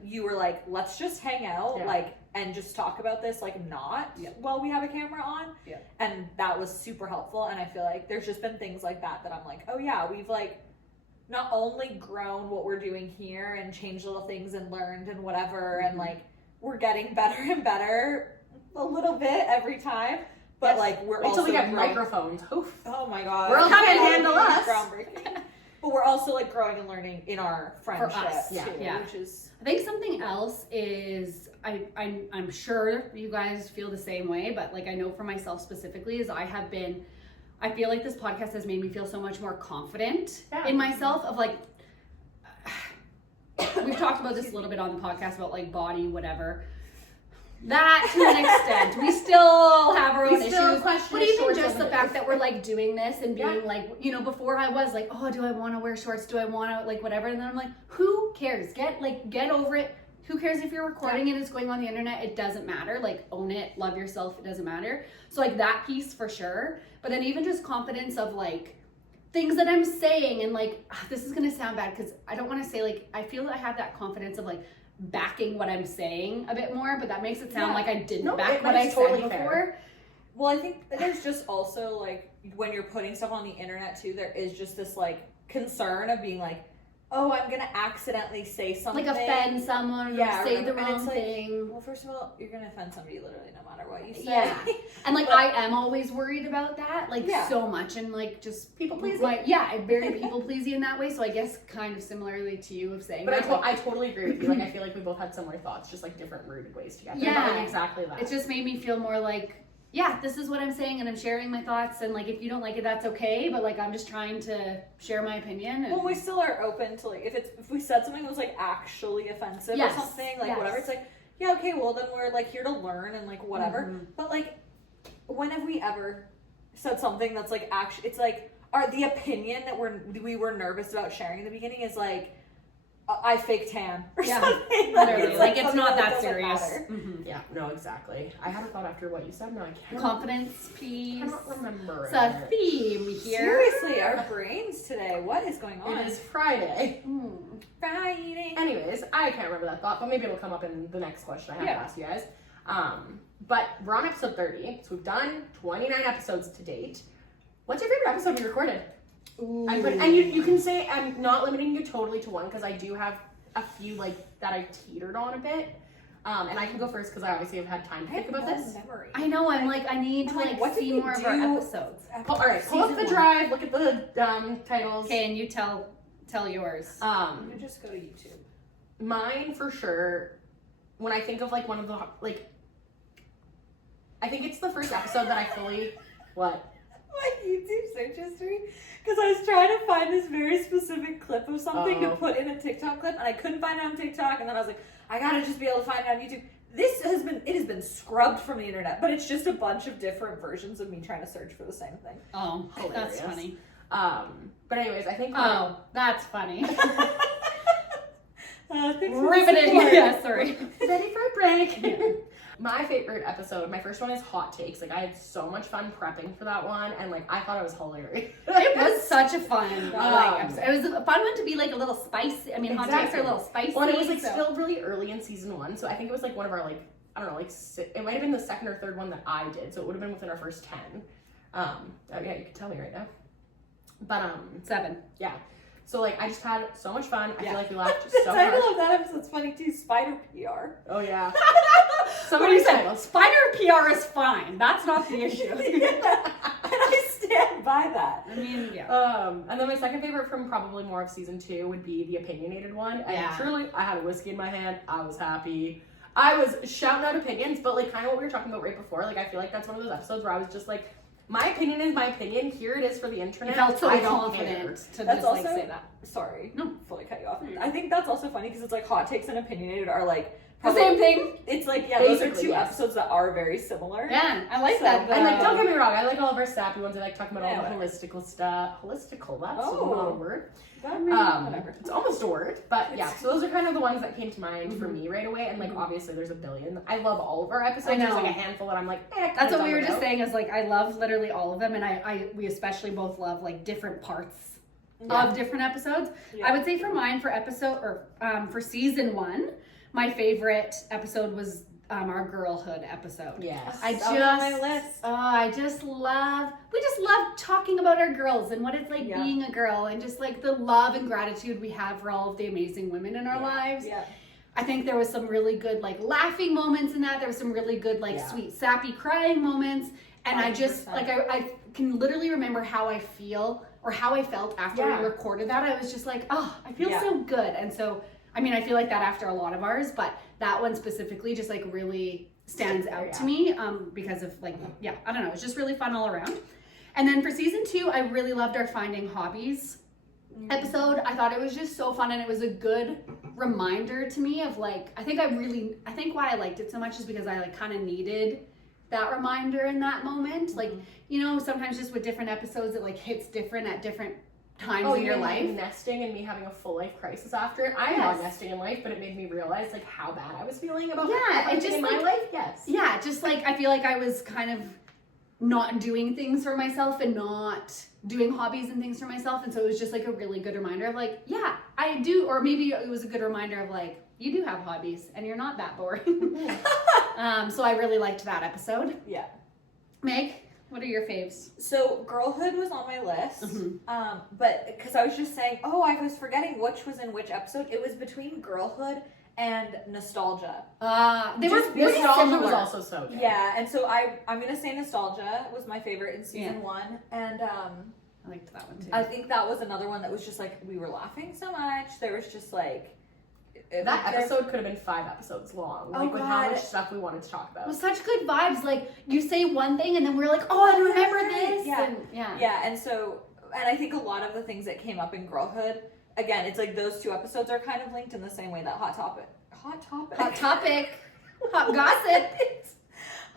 you were like, let's just hang out, like, and just talk about this, like, not while we have a camera on, and that was super helpful. And I feel like there's just been things like that I'm like, oh yeah, we've like not only grown what we're doing here and changed little things and learned and whatever, and like we're getting better and better a little bit every time, but like we're also until we get microphones. Oof. Oh my god, we're can't handle us. Groundbreaking. But we're also like growing and learning in our friendship too, which is, I think something else is I'm sure you guys feel the same way, but like I know for myself specifically is I feel like this podcast has made me feel so much more confident in myself, of like, we've talked about this a little bit on the podcast about like body, whatever. That to an extent, we still have our own issues. But even just the fact that we're like doing this and being like, you know, before I was like, oh, do I want to wear shorts? Do I want to like whatever? And then I'm like, who cares? Get over it. Who cares if you're recording and it's going on the internet? It doesn't matter. Like, own it, love yourself. It doesn't matter. So like that piece for sure. But then even just confidence of like, things that I'm saying, and like, this is gonna sound bad because I don't want to say like, I feel I have that confidence of like backing what I'm saying a bit more, but that makes it sound like I didn't back what I said before. Fair. Well, I think there's just also like when you're putting stuff on the internet too, there is just this like concern of being like, oh, I'm gonna accidentally say something, like offend someone, or say the wrong thing. Well, first of all, you're gonna offend somebody literally no matter what you say. Yeah, and like I am always worried about that, like so much, and like just people pleasing. I'm very people pleasing in that way. So I guess kind of similarly to you of saying. But I totally agree with you. Like I feel like we both had similar thoughts, just like different rooted ways to get there. Yeah, but, like, exactly that. It just made me feel more like, yeah, this is what I'm saying, and I'm sharing my thoughts, and like if you don't like it, that's okay, but like I'm just trying to share my opinion. And... Well, we still are open to like if we said something that was like actually offensive or something, like whatever, it's like, yeah, okay, well then we're like here to learn and like whatever. But like, when have we ever said something that's like actually, it's like the opinion that we were nervous about sharing in the beginning is like, I fake tan or something. Literally, like it's not that serious. Yeah, no, exactly. I had a thought after what you said. No, I can't. Confidence piece. I don't remember. It's a theme here. Seriously, our brains today. What is going on? It is Friday. Friday. Anyways, I can't remember that thought, but maybe it'll come up in the next question I have to ask you guys. But we're on episode 30, so we've done 29 episodes to date. What's your favorite episode we recorded? And you can say I'm not limiting you totally to one because I do have a few like that I teetered on a bit, and I can go first because I obviously have had time to think about this. Memory. I know. I'm like I need to like see more of our episodes. All right, pull up the drive. Look at the titles. Okay, and you tell yours. You can just go to YouTube. Mine for sure. When I think of like one of the like, I think it's the first episode that I fully what. My YouTube search history because I was trying to find this very specific clip of something to put in a TikTok clip and I couldn't find it on TikTok, and then I was like, I gotta just be able to find it on YouTube. It has been scrubbed from the internet, but it's just a bunch of different versions of me trying to search for the same thing. Oh, hilarious. That's funny. But anyways, I think that's funny. Riveted. Yeah, sorry. Ready for a break. My favorite episode, my first one is Hot Takes. Like I had so much fun prepping for that one, and like I thought it was hilarious. It was such a fun episode. It was a fun one to be like a little spicy. I mean, Hot Takes are a little spicy. Well, and it was like still really early in season 1, so I think it was like one of our like, I don't know, like it might have been the second or third one that I did, so it would have been within our first 10. Oh yeah, you can tell me right now. But 7. Yeah. So like I just had so much fun. I feel like we laughed so hard. The title of that episode's funny too. Spider PR. Oh yeah. Somebody said spider PR is fine. That's not the issue. And I stand by that. I mean, yeah. And then my second favorite from probably more of season 2 would be the opinionated one. And truly, I had a whiskey in my hand. I was happy. I was shouting out opinions, but like kind of what we were talking about right before. Like I feel like that's one of those episodes where I was just like, my opinion is my opinion. Here it is for the internet. You felt so I don't confident to that's just also, like say that. Sorry, no, fully cut you off. I think that's also funny because it's like Hot Takes and Opinionated are like the same thing. It's like those are two episodes that are very similar. Yeah, I like that. And like, don't get me wrong, I like all of our sappy ones. I like talking about all the holistical stuff. Holistical, that's not a word. Whatever. It's almost a word, but yeah. So those are kind of the ones that came to mind for me right away. And like, obviously, there's a billion. I love all of our episodes. I know. There's like a handful that I'm like, that's what we were just saying. Is like, I love literally all of them, and we especially both love like different parts of different episodes. I would say for mine, for season 1, my favorite episode was our girlhood episode. Yes. I just love talking about our girls and what it's like being a girl, and just like the love and gratitude we have for all of the amazing women in our lives. Yeah. I think there was some really good like laughing moments in that. There was some really good like sweet sappy crying moments, and 100%. I just like I can literally remember how I feel or how I felt after we recorded that. I was just like, oh, I feel so good. And so I mean, I feel like that after a lot of ours, but that one specifically just like really stands out to me because of like, I don't know. It's just really fun all around. And then for season 2, I really loved our Finding Hobbies episode. I thought it was just so fun, and it was a good reminder to me of like, I think why I liked it so much is because I like kind of needed that reminder in that moment. Like, you know, sometimes just with different episodes, it like hits different at different times in your life. Nesting and me having a full life crisis after it. I'm not nesting in life, but it made me realize like how bad I was feeling about it just in like, my life. Yes. Yeah, just like I feel like I was kind of not doing things for myself and not doing hobbies and things for myself. And so it was just like a really good reminder of like, yeah, I do. Or maybe it was a good reminder of like, you do have hobbies and you're not that boring. So I really liked that episode. Yeah. Meg, what are your faves? So girlhood was on my list, but because I was just saying, oh, I was forgetting which was in which episode. It was between girlhood and nostalgia. They were pretty Nostalgia similar. was also so good. Yeah, and so I'm gonna say nostalgia was my favorite in season Yeah. 1, and I liked that one too. I think that was another one that was just like we were laughing so much. There was just like That episode could have been 5 episodes long, like with how God. much stuff we wanted to talk It about. was such good vibes. Like you say one thing and then we're like, oh, I remember this. Yeah. And, yeah. Yeah, and so, and I think a lot of the things that came up in girlhood, again, it's like those 2 episodes are kind of linked in the same way that hot topic, Hot topic. Hot gossip.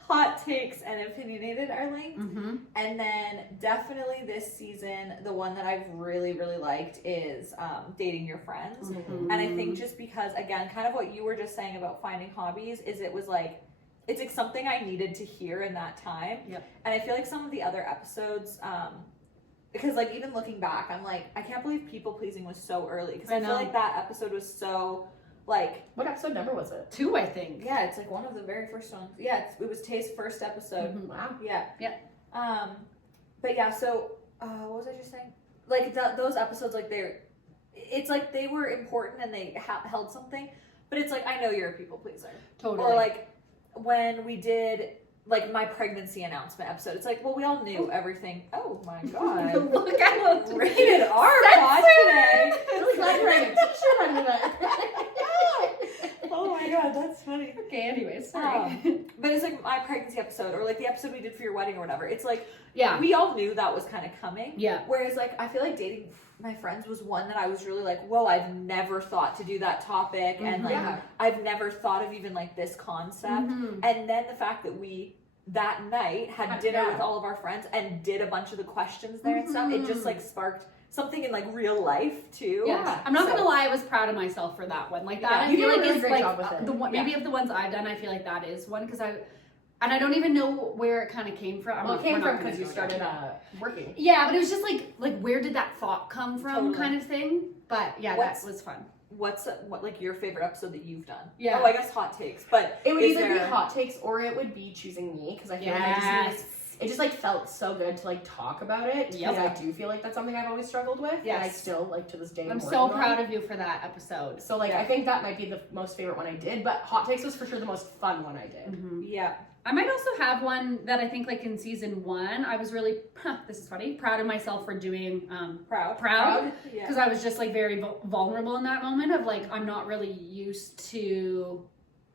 hot takes and opinionated are linked. Mm-hmm. And then definitely this season, the one that I've really, really liked is dating your friends. Mm-hmm. And I think just because, again, kind of what you were just saying about finding hobbies is it was like, it's like something I needed to hear in that time. Yep. And I feel like some of the other episodes, because like even looking back, I'm like, I can't believe people pleasing was so early. Because I feel like that episode was so like, What episode number was it? 2, I think. yeah, it's like one of the very first ones. Yeah, it was Tay's first episode. Mhm. Wow. Yeah. Yeah. But yeah, so what was I just saying? Like those episodes, like it's like they were important and they held something. But it's like I know you're a people pleaser. Totally. Or like when we did like my pregnancy announcement episode, it's like, well, we all knew everything. Oh my god. Look at Rated R pod today. Really glad you're wearing a t-shirt under that. Oh my god, that's funny. Okay, anyways, sorry. But it's like my pregnancy episode or like the episode we did for your wedding or whatever. It's like Yeah. we all knew that was kind of coming. Yeah. Whereas like I feel like dating my friends was one that I was really like, whoa, I've never thought to do that topic and like Yeah. I've never thought of even like this concept. Mhm. And then the fact that we that night had dinner Yeah. with all of our friends and did a bunch of the questions there and stuff, it just like sparked something in like real life too. Yeah. I'm not gonna lie, I was proud of myself for that one. Like that, Yeah, I you feel did a like really is great like job with it. the one, maybe of the ones I've done. I feel like that is one because I don't even know where it kind of came from. Well, it came We're from not because you gonna go down started working. Yeah, but it was just like where did that thought come from, Totally. kind of thing. But yeah, What's- that was fun. What like your favorite episode that you've done? Yeah. Oh, I guess hot takes, but It would is either be there- hot takes or it would be choosing me because I feel like I just needed, it just like felt so good to like talk about it because Yep. I do feel like that's something I've always struggled with and I Yes. still like to this day I'm am so working on. proud of you for that episode. So like Yeah. I think that might be the most favorite one I did, but hot takes was for sure the most fun one I did. Mm-hmm. Yeah. I might also have one that I think like in season 1, I was really, this is funny, proud of myself for doing Proud. Yeah. because I was just like very vulnerable in that moment of like I'm not really used to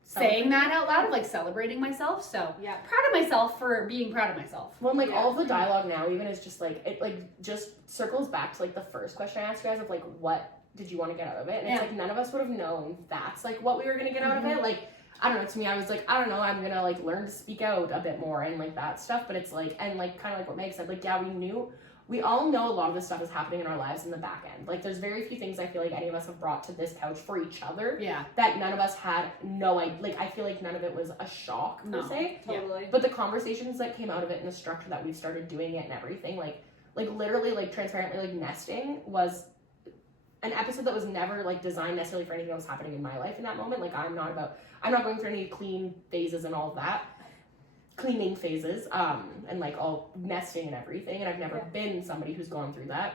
saying that out loud of like celebrating myself. So Yeah. proud of myself for being proud of myself. Well, like Yeah. all of the dialogue now even is just like it like just circles back to like the first question I asked you guys of like what did you want to get out of it? And it's Yeah. like none of us would have known that's like what we were gonna get out of it. Like I don't know, to me I was like, I don't know, I'm gonna like learn to speak out a bit more and like that stuff. But it's like and like kinda like what Meg said, like yeah, we all know a lot of this stuff is happening in our lives in the back end. Like there's very few things I feel like any of us have brought to this couch for each other Yeah. that none of us had no idea. Like I feel like none of it was a shock per No. se. Totally. But the conversations that came out of it and the structure that we've started doing it and everything, like literally, like transparently, like nesting was an episode that was never like designed necessarily for anything that was happening in my life in that moment. Like I'm not going through any clean phases and all of that, cleaning phases, and like all nesting and everything. And I've never been somebody who's gone through that.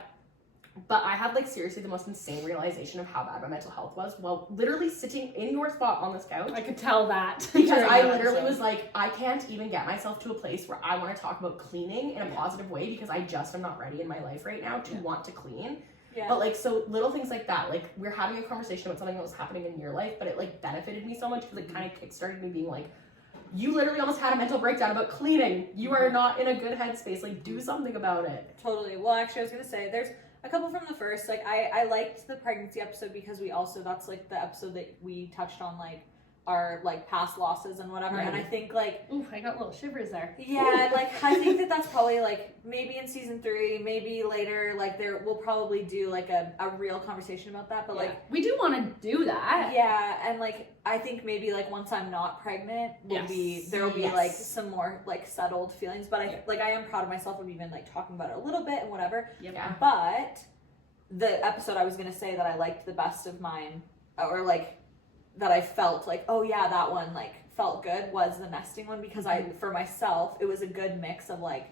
But I had like seriously the most insane realization of how bad my mental health was while literally sitting in your spot on this couch. I could tell that. Because during I that literally episode. was like, I can't even get myself to a place where I want to talk about cleaning in a positive way because I just am not ready in my life right now to want to clean. Yeah. But like, so little things like that, like we're having a conversation about something that was happening in your life, but it like benefited me so much because it kind of kickstarted me being like, you literally almost had a mental breakdown about cleaning. You are not in a good headspace. Like, do something about it. Totally. Well, actually, I was gonna say there's a couple from the first. Like, I liked the pregnancy episode because we also that's like the episode that we touched on like our like past losses and whatever. Right. And I think like, Ooh, I got little shivers there. yeah, like I think that that's probably like maybe in season 3, maybe later, like we'll probably do like a real conversation about that. But like, we do want to do that. yeah, and like I think maybe like once I'm not pregnant, there will be like some more like settled feelings. But I am proud of myself of even like talking about it a little bit and whatever. Yep. Yeah. But the episode I was gonna say that I liked the best of mine, or like that I felt like, oh yeah, that one like felt good, was the nesting one, because for myself it was a good mix of like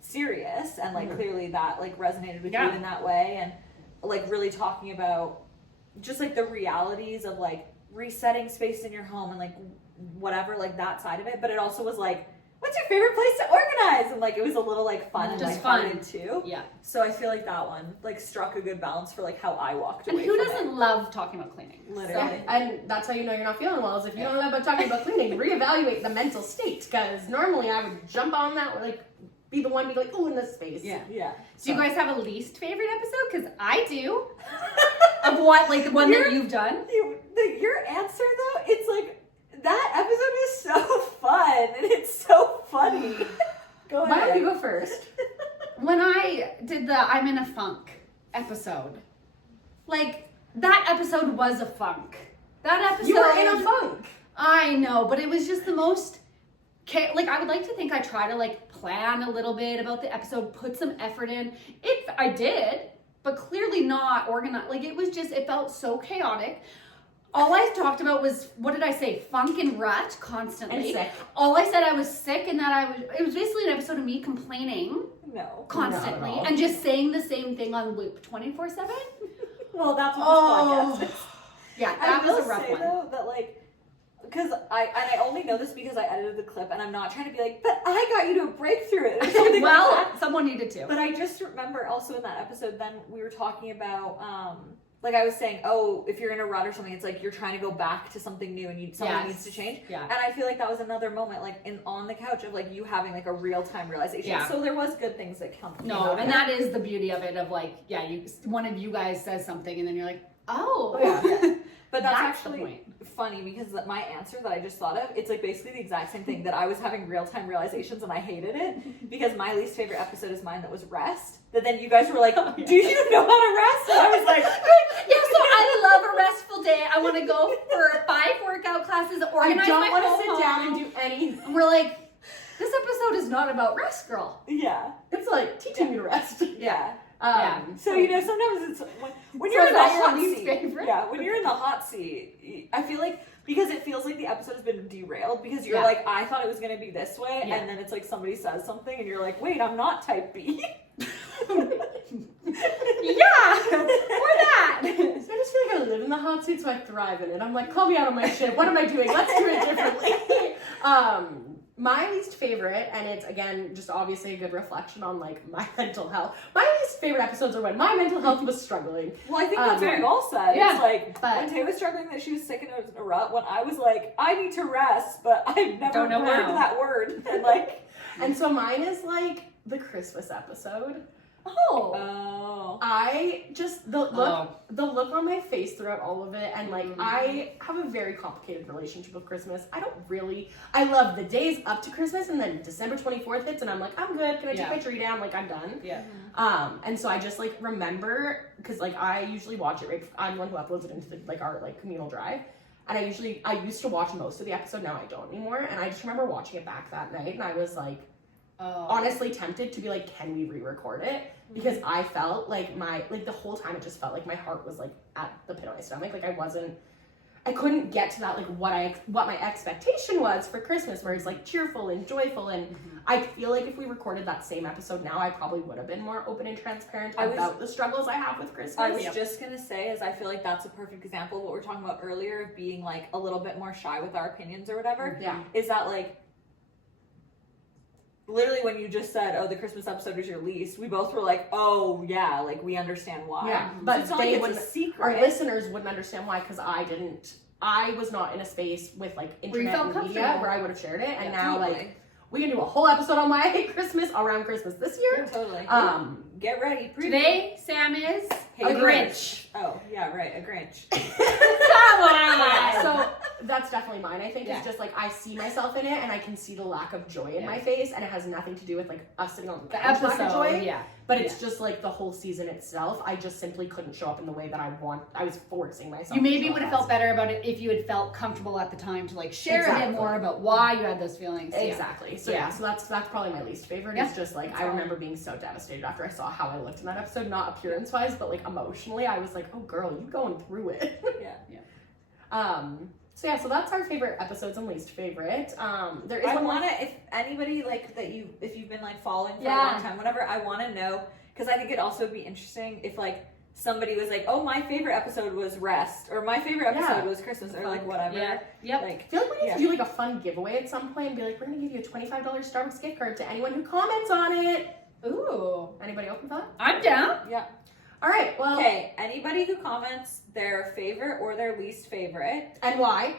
serious and like clearly that like resonated with you in that way, and like really talking about just like the realities of like resetting space in your home and like whatever, like that side of it. But it also was like, what's your favorite place to organize? And like it was a little like fun and Just like fun. hearted too. Yeah. So I feel like that one like struck a good balance for like how I walked And away who from doesn't it. love talking about cleaning? Literally. And that's how you know you're not feeling well, is if you don't know about talking about cleaning, reevaluate the mental state. Because normally I would jump on that, like be the one, be like, oh, in this space. Yeah. Yeah. Do you guys have a least favorite episode? Because I do. Of what, like the one that you've done? Your answer though, it's like that episode is so fun and it's so funny. Go Why ahead. don't you go first? When I did the I'm in a funk episode, like that episode was a funk. That episode. You were in a funk. I know, but it was just the most. Like I would like to think I try to like plan a little bit about the episode, put some effort in. I did, but clearly not organized. Like it was just, it felt so chaotic. All I talked about was, what did I say? Funk and rut constantly. And sick. All I said I was sick, and that it was basically an episode of me complaining No. constantly Not at all. and just saying the same thing on loop 24/7. Well, that's what this podcast is. Yeah, I that was will a rough say, one. though, that like, because I only know this because I edited the clip, and I'm not trying to be like, but I got you to a breakthrough it. Or something like Well, that. someone needed to. But I just remember also in that episode, then we were talking about, like I was saying, oh, if you're in a rut or something, it's like you're trying to go back to something new and something needs to change. Yeah. And I feel like that was another moment, like on the couch of like you having like a real time realization. Yeah. So there was good things that came No, out of and it. that is the beauty of it. Of like, yeah, one of you guys says something, and then you're like, oh, Yeah. But that's That's the actually point. funny because my answer that I just thought of, it's like basically the exact same thing, that I was having real time realizations and I hated it because my least favorite episode is mine, that was rest. That then you guys were like, do you know how to rest? And I was like, Yeah, so I love a restful day. I want to go for 5 workout classes, I organize don't my want whole to sit home. down and do anything. And we're like, this episode is not about rest, girl. yeah. It's like teaching me to rest. Yeah. Yeah. So sometimes it's when So you're is in the that your hot least seat. favorite? Yeah, when you're in the hot seat, I feel like because it feels like the episode has been derailed because you're Yeah. like, I thought it was gonna be this way, Yeah. and then it's like somebody says something and you're like, wait, I'm not type B. Yeah, or that. So I just feel like I live in the hot seat, so I thrive in it. I'm like, call me out on my shit. What am I doing? Let's do it differently. My least favorite, and it's again just obviously a good reflection on like my mental health. My least favorite episodes are when my mental health was struggling. Well, I think that's what we all said. Yeah, It's like but- when Tay was struggling that she was sick and it was in a rut, when I was like, I need to rest, but I've never Don't know heard how. that word. And like, And so mine is like the Christmas episode. oh. I just the look Oh. the look on my face throughout all of it, and like I have a very complicated relationship with Christmas. I love the days up to Christmas, and then December 24th hits and I'm like, I'm good, can I take Yeah. my tree down, like I'm done. Yeah. And so I just like remember, because like I usually watch it, right? I'm the one who uploads it into the, like our like communal drive, and I used to watch most of the episode, now I don't anymore, and I just remember watching it back that night, and I was like honestly tempted to be like, can we re-record it? Because I felt like the whole time it just felt like my heart was like at the pit of my stomach. Like I couldn't get to that like what my expectation was for Christmas, where it's like cheerful and joyful. And I feel like if we recorded that same episode now, I probably would have been more open and transparent about the struggles I have with Christmas. I was just gonna say, is I feel like that's a perfect example of what we were talking about earlier, of being like a little bit more shy with our opinions or whatever. Yeah. Is that like, literally when you just said, oh, the Christmas episode is your least, we both were like, oh yeah, like we understand why. Yeah, So but it's not they like it's wouldn't. a secret. Our listeners wouldn't understand why, because I was not in a space with like Where you internet felt and media comfortable. where I would have shared it, and Yeah, now totally. like we can do a whole episode on why I hate Christmas around Christmas this year. Totally. get ready. Preview. Today, Sam is Hey, a Grinch. Oh, yeah, right, a Grinch. Come on! So that's definitely mine. I think Yeah. it's just like I see myself in it, and I can see the lack of joy in my face, and it has nothing to do with like us sitting on the couch lack of joy. Yeah. But it's just like the whole season itself. I just simply couldn't show up in the way that I want. I was forcing myself. You maybe to show would have up felt better about it if you had felt comfortable at the time to like share a bit more about why you had those feelings. Exactly. So Yeah. so that's probably my least favorite. Yeah. It's just like I remember being so devastated after I saw how I looked in that episode, not appearance wise, but like emotionally. I was like, oh girl, you going through it. So yeah, so that's our favorite episodes and least favorite. There is I one want to, if anybody like that if you've been like following for a long time, whatever, I want to know, because I think it'd also be interesting if like somebody was like, oh, my favorite episode was Rest, or my favorite episode was Christmas, or like whatever. Yeah. Yep. Like, I feel like we need to do like a fun giveaway at some point and be like, we're gonna give you a $25 Starbucks gift card to anyone who comments on it. Ooh. Anybody open for that? I'm down. yeah. All right. Well. Okay. Anybody who comments their favorite or their least favorite, And why?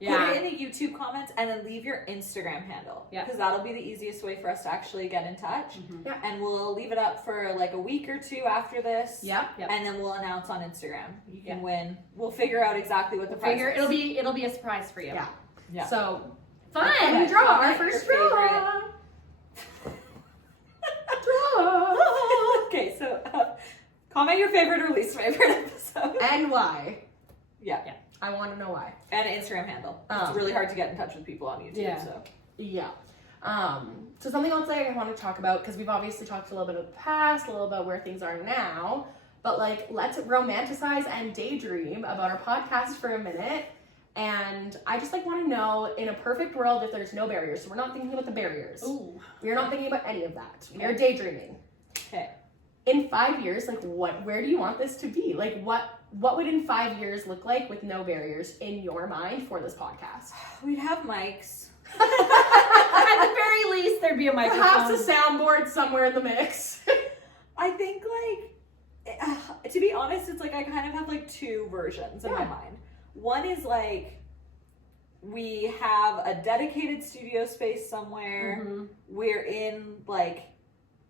put it in the YouTube comments and then leave your Instagram handle. Yeah. Because that'll be the easiest way for us to actually get in touch. Yeah. And we'll leave it up for like a week or two after this. Yep. And then we'll announce on Instagram. You can win. We'll figure out exactly what the prize is. It'll be a surprise for you. Yeah. Yeah. So Fun. Okay, Draw our comment first your draw. Okay, so comment your favorite or least favorite episode. and why? Yeah. I want to know why. And an Instagram handle. It's really hard to get in touch with people on YouTube. Yeah. So Yeah. So something else I want to talk about, because we've obviously talked a little bit of the past, a little about where things are now, but like let's romanticize and daydream about our podcast for a minute. And I just like want to know, in a perfect world, if there's no barriers. So we're not thinking about the barriers. Ooh. We are not thinking about any of that. We are daydreaming. okay. In 5 years, like where do you want this to be? Like what would in 5 years look like with no barriers in your mind for this podcast? We'd have mics. At the very least, there'd be a microphone. Perhaps a soundboard somewhere in the mix. I think like to be honest, it's like I kind of have like two versions in my mind. One is like we have a dedicated studio space somewhere. Mm-hmm. We're in like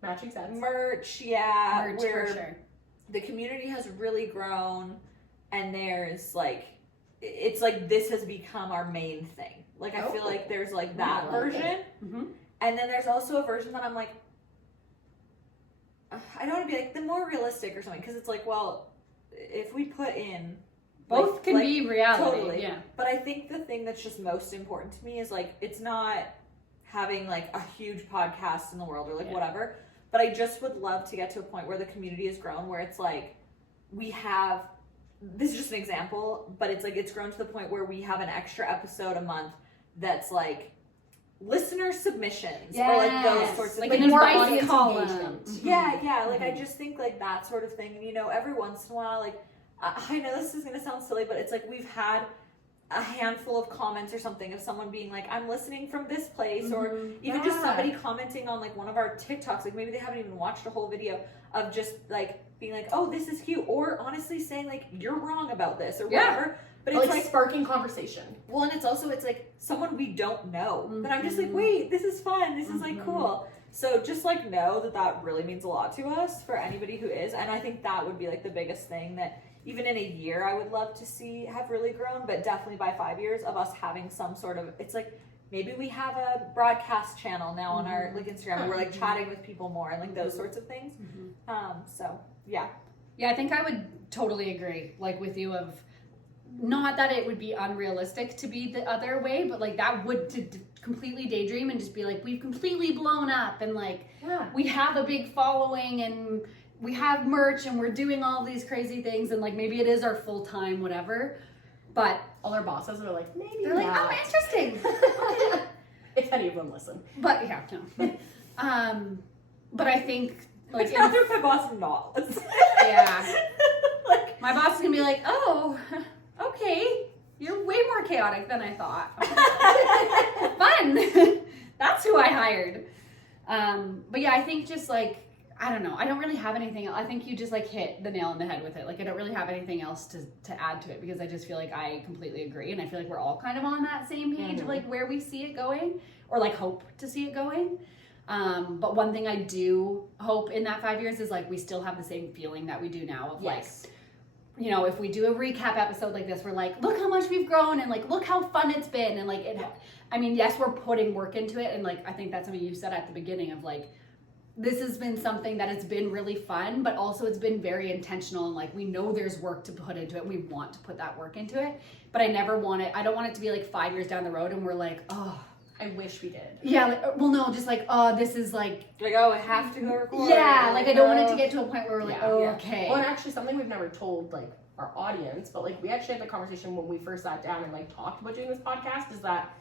Matching sets. merch, Merch, where for sure. the community has really grown, and there's like it's like this has become our main thing. Like I feel like there's like that like version, Mm-hmm. and then there's also a version that I'm like I don't want to be like the more realistic or something, because it's like, well, if we put in Both can be reality. totally. Yeah. But I think the thing that's just most important to me is like it's not having like a huge podcast in the world or like whatever, but I just would love to get to a point where the community has grown, where it's like we have, this is just an example, but it's like it's grown to the point where we have an extra episode a month that's like listener submissions or like those sorts of like things. an more advice audience column. engagement. Yeah, like I just think like that sort of thing. And you know, every once in a while, like I know this is gonna sound silly, but it's like we've had a handful of comments or something of someone being like, I'm listening from this place, or even just somebody commenting on like one of our TikToks, like maybe they haven't even watched a whole video, of just like being like, oh, this is cute, or honestly saying like you're wrong about this or whatever. But it's like sparking conversation. well, and it's also it's like someone we don't know, but I'm just like, wait, this is fun, this is like cool. So just like know that that really means a lot to us for anybody who is, and I think that would be like the biggest thing that even in a year I would love to see have really grown, but definitely by 5 years of us having some sort of, it's like maybe we have a broadcast channel now on our like Instagram where we're like chatting with people more and like those sorts of things. So yeah. Yeah, I think I would totally agree, like with you, of not that it would be unrealistic to be the other way, but like that would to completely daydream and just be like, we've completely blown up and like we have a big following and we have merch and we're doing all these crazy things, and like maybe it is our full-time whatever, but All our bosses are like, maybe they're like, not. oh, interesting. If any of them listen. But yeah, no. But I think like It's not my boss not. yeah, Like my boss is gonna be like, oh, okay, you're way more chaotic than I thought. Fun. That's who I hired. But yeah, I think just like, I don't know, I don't really have anything. I think you just like hit the nail on the head with it. Like I don't really have anything else to add to it, because I just feel like I completely agree, and I feel like we're all kind of on that same page of like where we see it going, or like hope to see it going. But one thing I do hope in that 5 years is like we still have the same feeling that we do now of like, you know, if we do a recap episode like this, we're like, look how much we've grown and like, look how fun it's been. And like, I mean, yes, we're putting work into it. And like, I think that's something you said at the beginning of like, this has been something that has been really fun, but also it's been very intentional. And like, we know there's work to put into it. We want to put that work into it, but I don't want it to be like 5 years down the road and we're like, oh, I wish we did. yeah, like, well, no, just like, oh, this is like, oh, I have to go record. yeah, like I don't want it to get to a point where we're like, okay. Well, and actually something we've never told like our audience, but like we actually had the conversation when we first sat down and like talked about doing this podcast, is that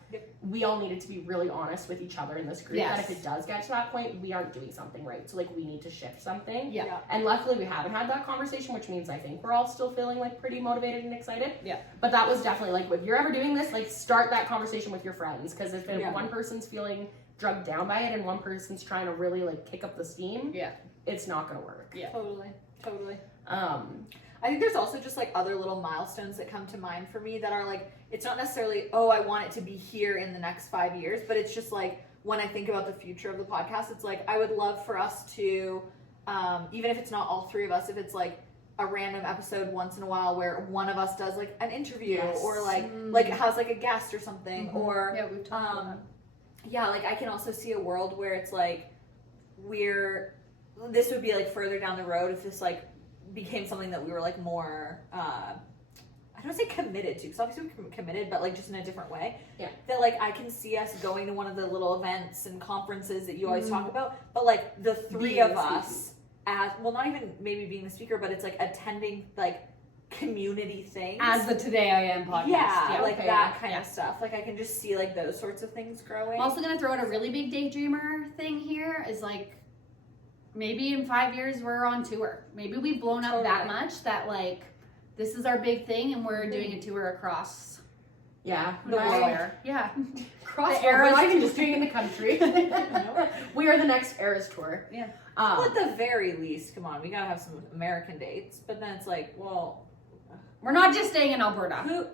we all needed to be really honest with each other in this group. That if it does get to that point, we aren't doing something right. So like we need to shift something. Yeah. And luckily we haven't had that conversation, which means I think we're all still feeling like pretty motivated and excited. Yeah. But that was definitely like, if you're ever doing this, like start that conversation with your friends, because if one person's feeling drugged down by it and one person's trying to really like kick up the steam, it's not gonna work. Yeah. Totally. I think there's also just like other little milestones that come to mind for me that are like, it's not necessarily, oh, I want it to be here in the next 5 years, but it's just like, when I think about the future of the podcast, it's like, I would love for us to, even if it's not all three of us, if it's like a random episode once in a while where one of us does like an interview or like has like a guest or something, or we've talked about that. like I can also see a world where it's like, this would be like further down the road if this like became something that we were like more I don't say committed to, because obviously we're committed, but like just in a different way. Yeah. That like I can see us going to one of the little events and conferences that you always talk about, but like the three of us as, well, not even maybe being the speaker, but it's like attending like community things. As the Today I Am podcast. Yeah, like that kind of stuff. Like I can just see like those sorts of things growing. I'm also going to throw out a really big daydreamer thing here is like, maybe in 5 years we're on tour. Maybe we've blown up that much that like, this is our big thing and we're doing a tour across the world. Yeah. Across the world. We're not even just doing it in the country. We are the next Eras tour. Yeah. Well, at the very least, come on, we gotta have some American dates. But then it's like, well, we're not just staying in Alberta.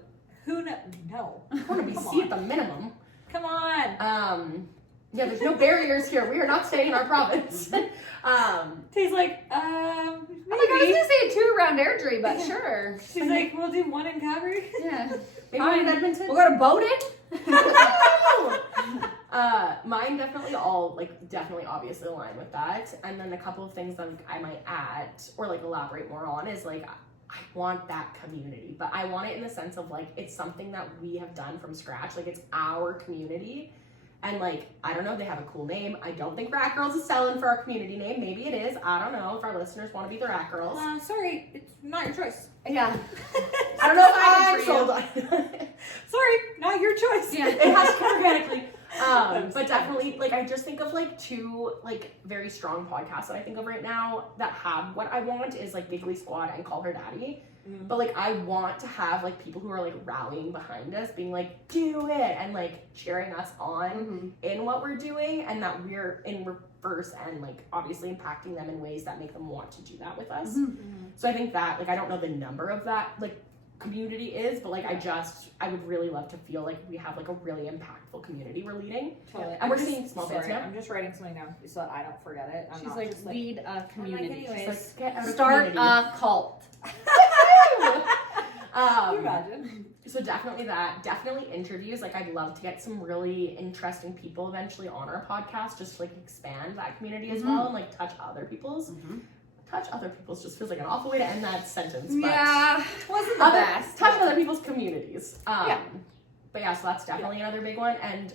Who no. We're gonna be C at the minimum. Come on. Yeah, there's no barriers here. We are not staying in our province. He's like, I'm like, I was gonna say a 2 around Airdrie, but sure. She's like, we'll do one in Calgary. Yeah. Maybe one in Edmonton. We'll go to Bowden. Mine definitely obviously align with that. And then a couple of things that like, I might add or like elaborate more on is like, I want that community, but I want it in the sense of like, it's something that we have done from scratch. Like it's our community. And like, I don't know, they have a cool name. I don't think Rat Girls is selling for our community name. Maybe it is. I don't know if our listeners want to be the Rat Girls. Sorry, it's not your choice. Yeah. I don't know if I'm sold on it. Sorry, not your choice. Yeah. It has to come organically. But definitely, like, I just think of like 2 like very strong podcasts that I think of right now that have what I want is like Giggly Squad and Call Her Daddy. But like I want to have like people who are like rallying behind us, being like, do it, and like cheering us on in what we're doing, and that we're in reverse and like obviously impacting them in ways that make them want to do that with us. So I think that like I don't know the number of that like community is, but like I would really love to feel like we have like a really impactful community we're leading. Totally. And we're seeing small bits now. I'm just writing something down so that I don't forget it. She's like, just lead a community. anyways, Just, like, get out of Start community. a cult. Can you imagine? So definitely interviews. Like I'd love to get some really interesting people eventually on our podcast, just to like expand that community as well and like touch other people's. Touch other people's just feels like an awful way to end that sentence. But Wasn't the best. Touch other people's communities. But yeah, so that's definitely another big one. And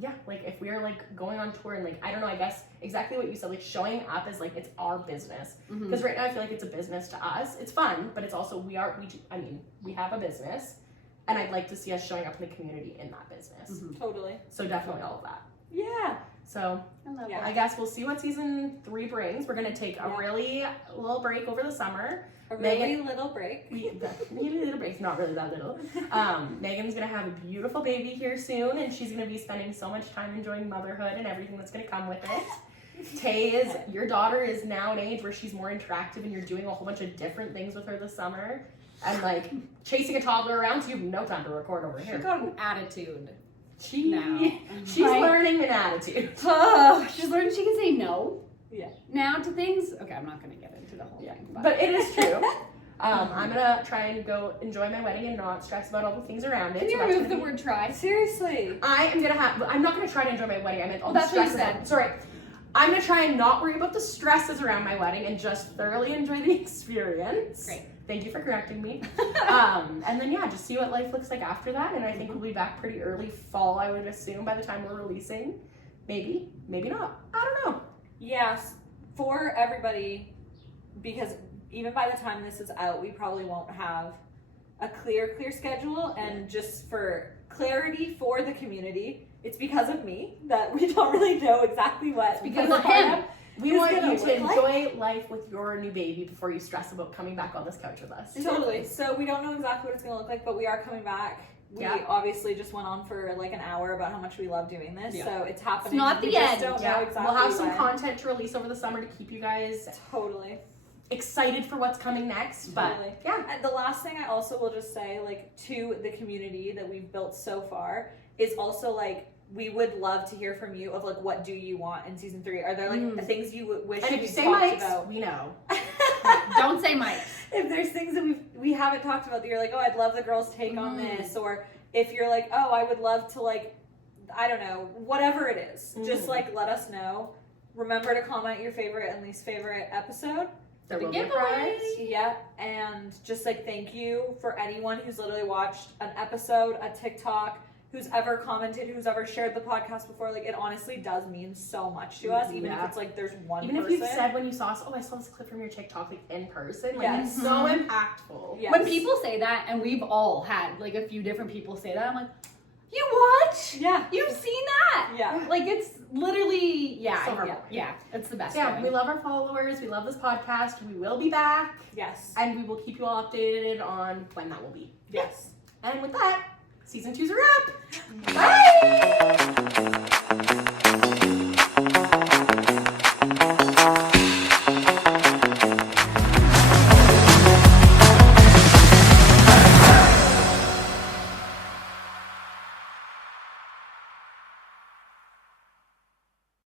yeah, like if we're like going on tour and like, I don't know, I guess exactly what you said, like showing up is like, it's our business. Because right now I feel like it's a business to us. It's fun, but it's also, we have a business, and I'd like to see us showing up in the community in that business. Totally. So definitely all of that. Yeah. So I guess we'll see what season 3 brings. We're gonna take a really little break over the summer. A really little break. Maybe little breaks, not really that little. Megan's gonna have a beautiful baby here soon, and she's gonna be spending so much time enjoying motherhood and everything that's gonna come with it. Your daughter is now an age where she's more interactive, and you're doing a whole bunch of different things with her this summer, and like chasing a toddler around, so you have no time to record over here. She got an attitude. She's Like- learning an attitude. She's learned she can say no. Yeah. Now to things. Okay, I'm not gonna get into the whole thing. But it is true. I'm gonna try and go enjoy my wedding and not stress about all the things around it. Can you that's remove the gonna be- word try? Seriously. I'm not gonna try to enjoy my wedding. I meant all That's the what you stress. said. Sorry. I'm gonna try and not worry about the stresses around my wedding and just thoroughly enjoy the experience. Great. Thank you for correcting me. And then just see what life looks like after that. And I think we'll be back pretty early fall, I would assume, by the time we're releasing. Maybe, maybe not. I don't know. Yes, for everybody, because even by the time this is out, we probably won't have a clear schedule. And just for clarity for the community, it's because of me that we don't really know exactly what. Because of him. We It's want gonna you to look like- enjoy life with your new baby before you stress about coming back on this couch with us. Totally. So we don't know exactly what it's going to look like, but we are coming back. We obviously just went on for like an hour about how much we love doing this. Yeah. So it's happening. It's not We the just end. Don't know exactly We'll have some when. content to release over the summer to keep you guys Totally. excited for what's coming next. But Totally. yeah. And the last thing I also will just say, like, to the community that we've built so far is also like, we would love to hear from you of like, what do you want in season 3? Are there like things you wish And if we you say talked Mike's, about? we know. Don't say Mike. If there's things that we haven't talked about that you're like, oh, I'd love the girls' take on this, or if you're like, oh, I would love to like, I don't know, whatever it is, just like let us know. Remember to comment your favorite and least favorite episode. There The will be a giveaway. prize. Yeah, and just like thank you for anyone who's literally watched an episode, a TikTok, who's ever commented, who's ever shared the podcast before. Like, it honestly does mean so much to us, even if it's like there's one Even person. if you've said when you saw us, oh, I saw this clip from your TikTok like in person. Like, Yes. it's so impactful. Yes. When people say that, and we've all had like a few different people say that, I'm like, you what? Yeah. You've seen that? Yeah. Like it's literally, So horrible. yeah, it's the best. Yeah, feeling. we love our followers. We love this podcast. We will be back. Yes. And we will keep you all updated on when that will be. Yes. And with that, season 2's a wrap. Bye.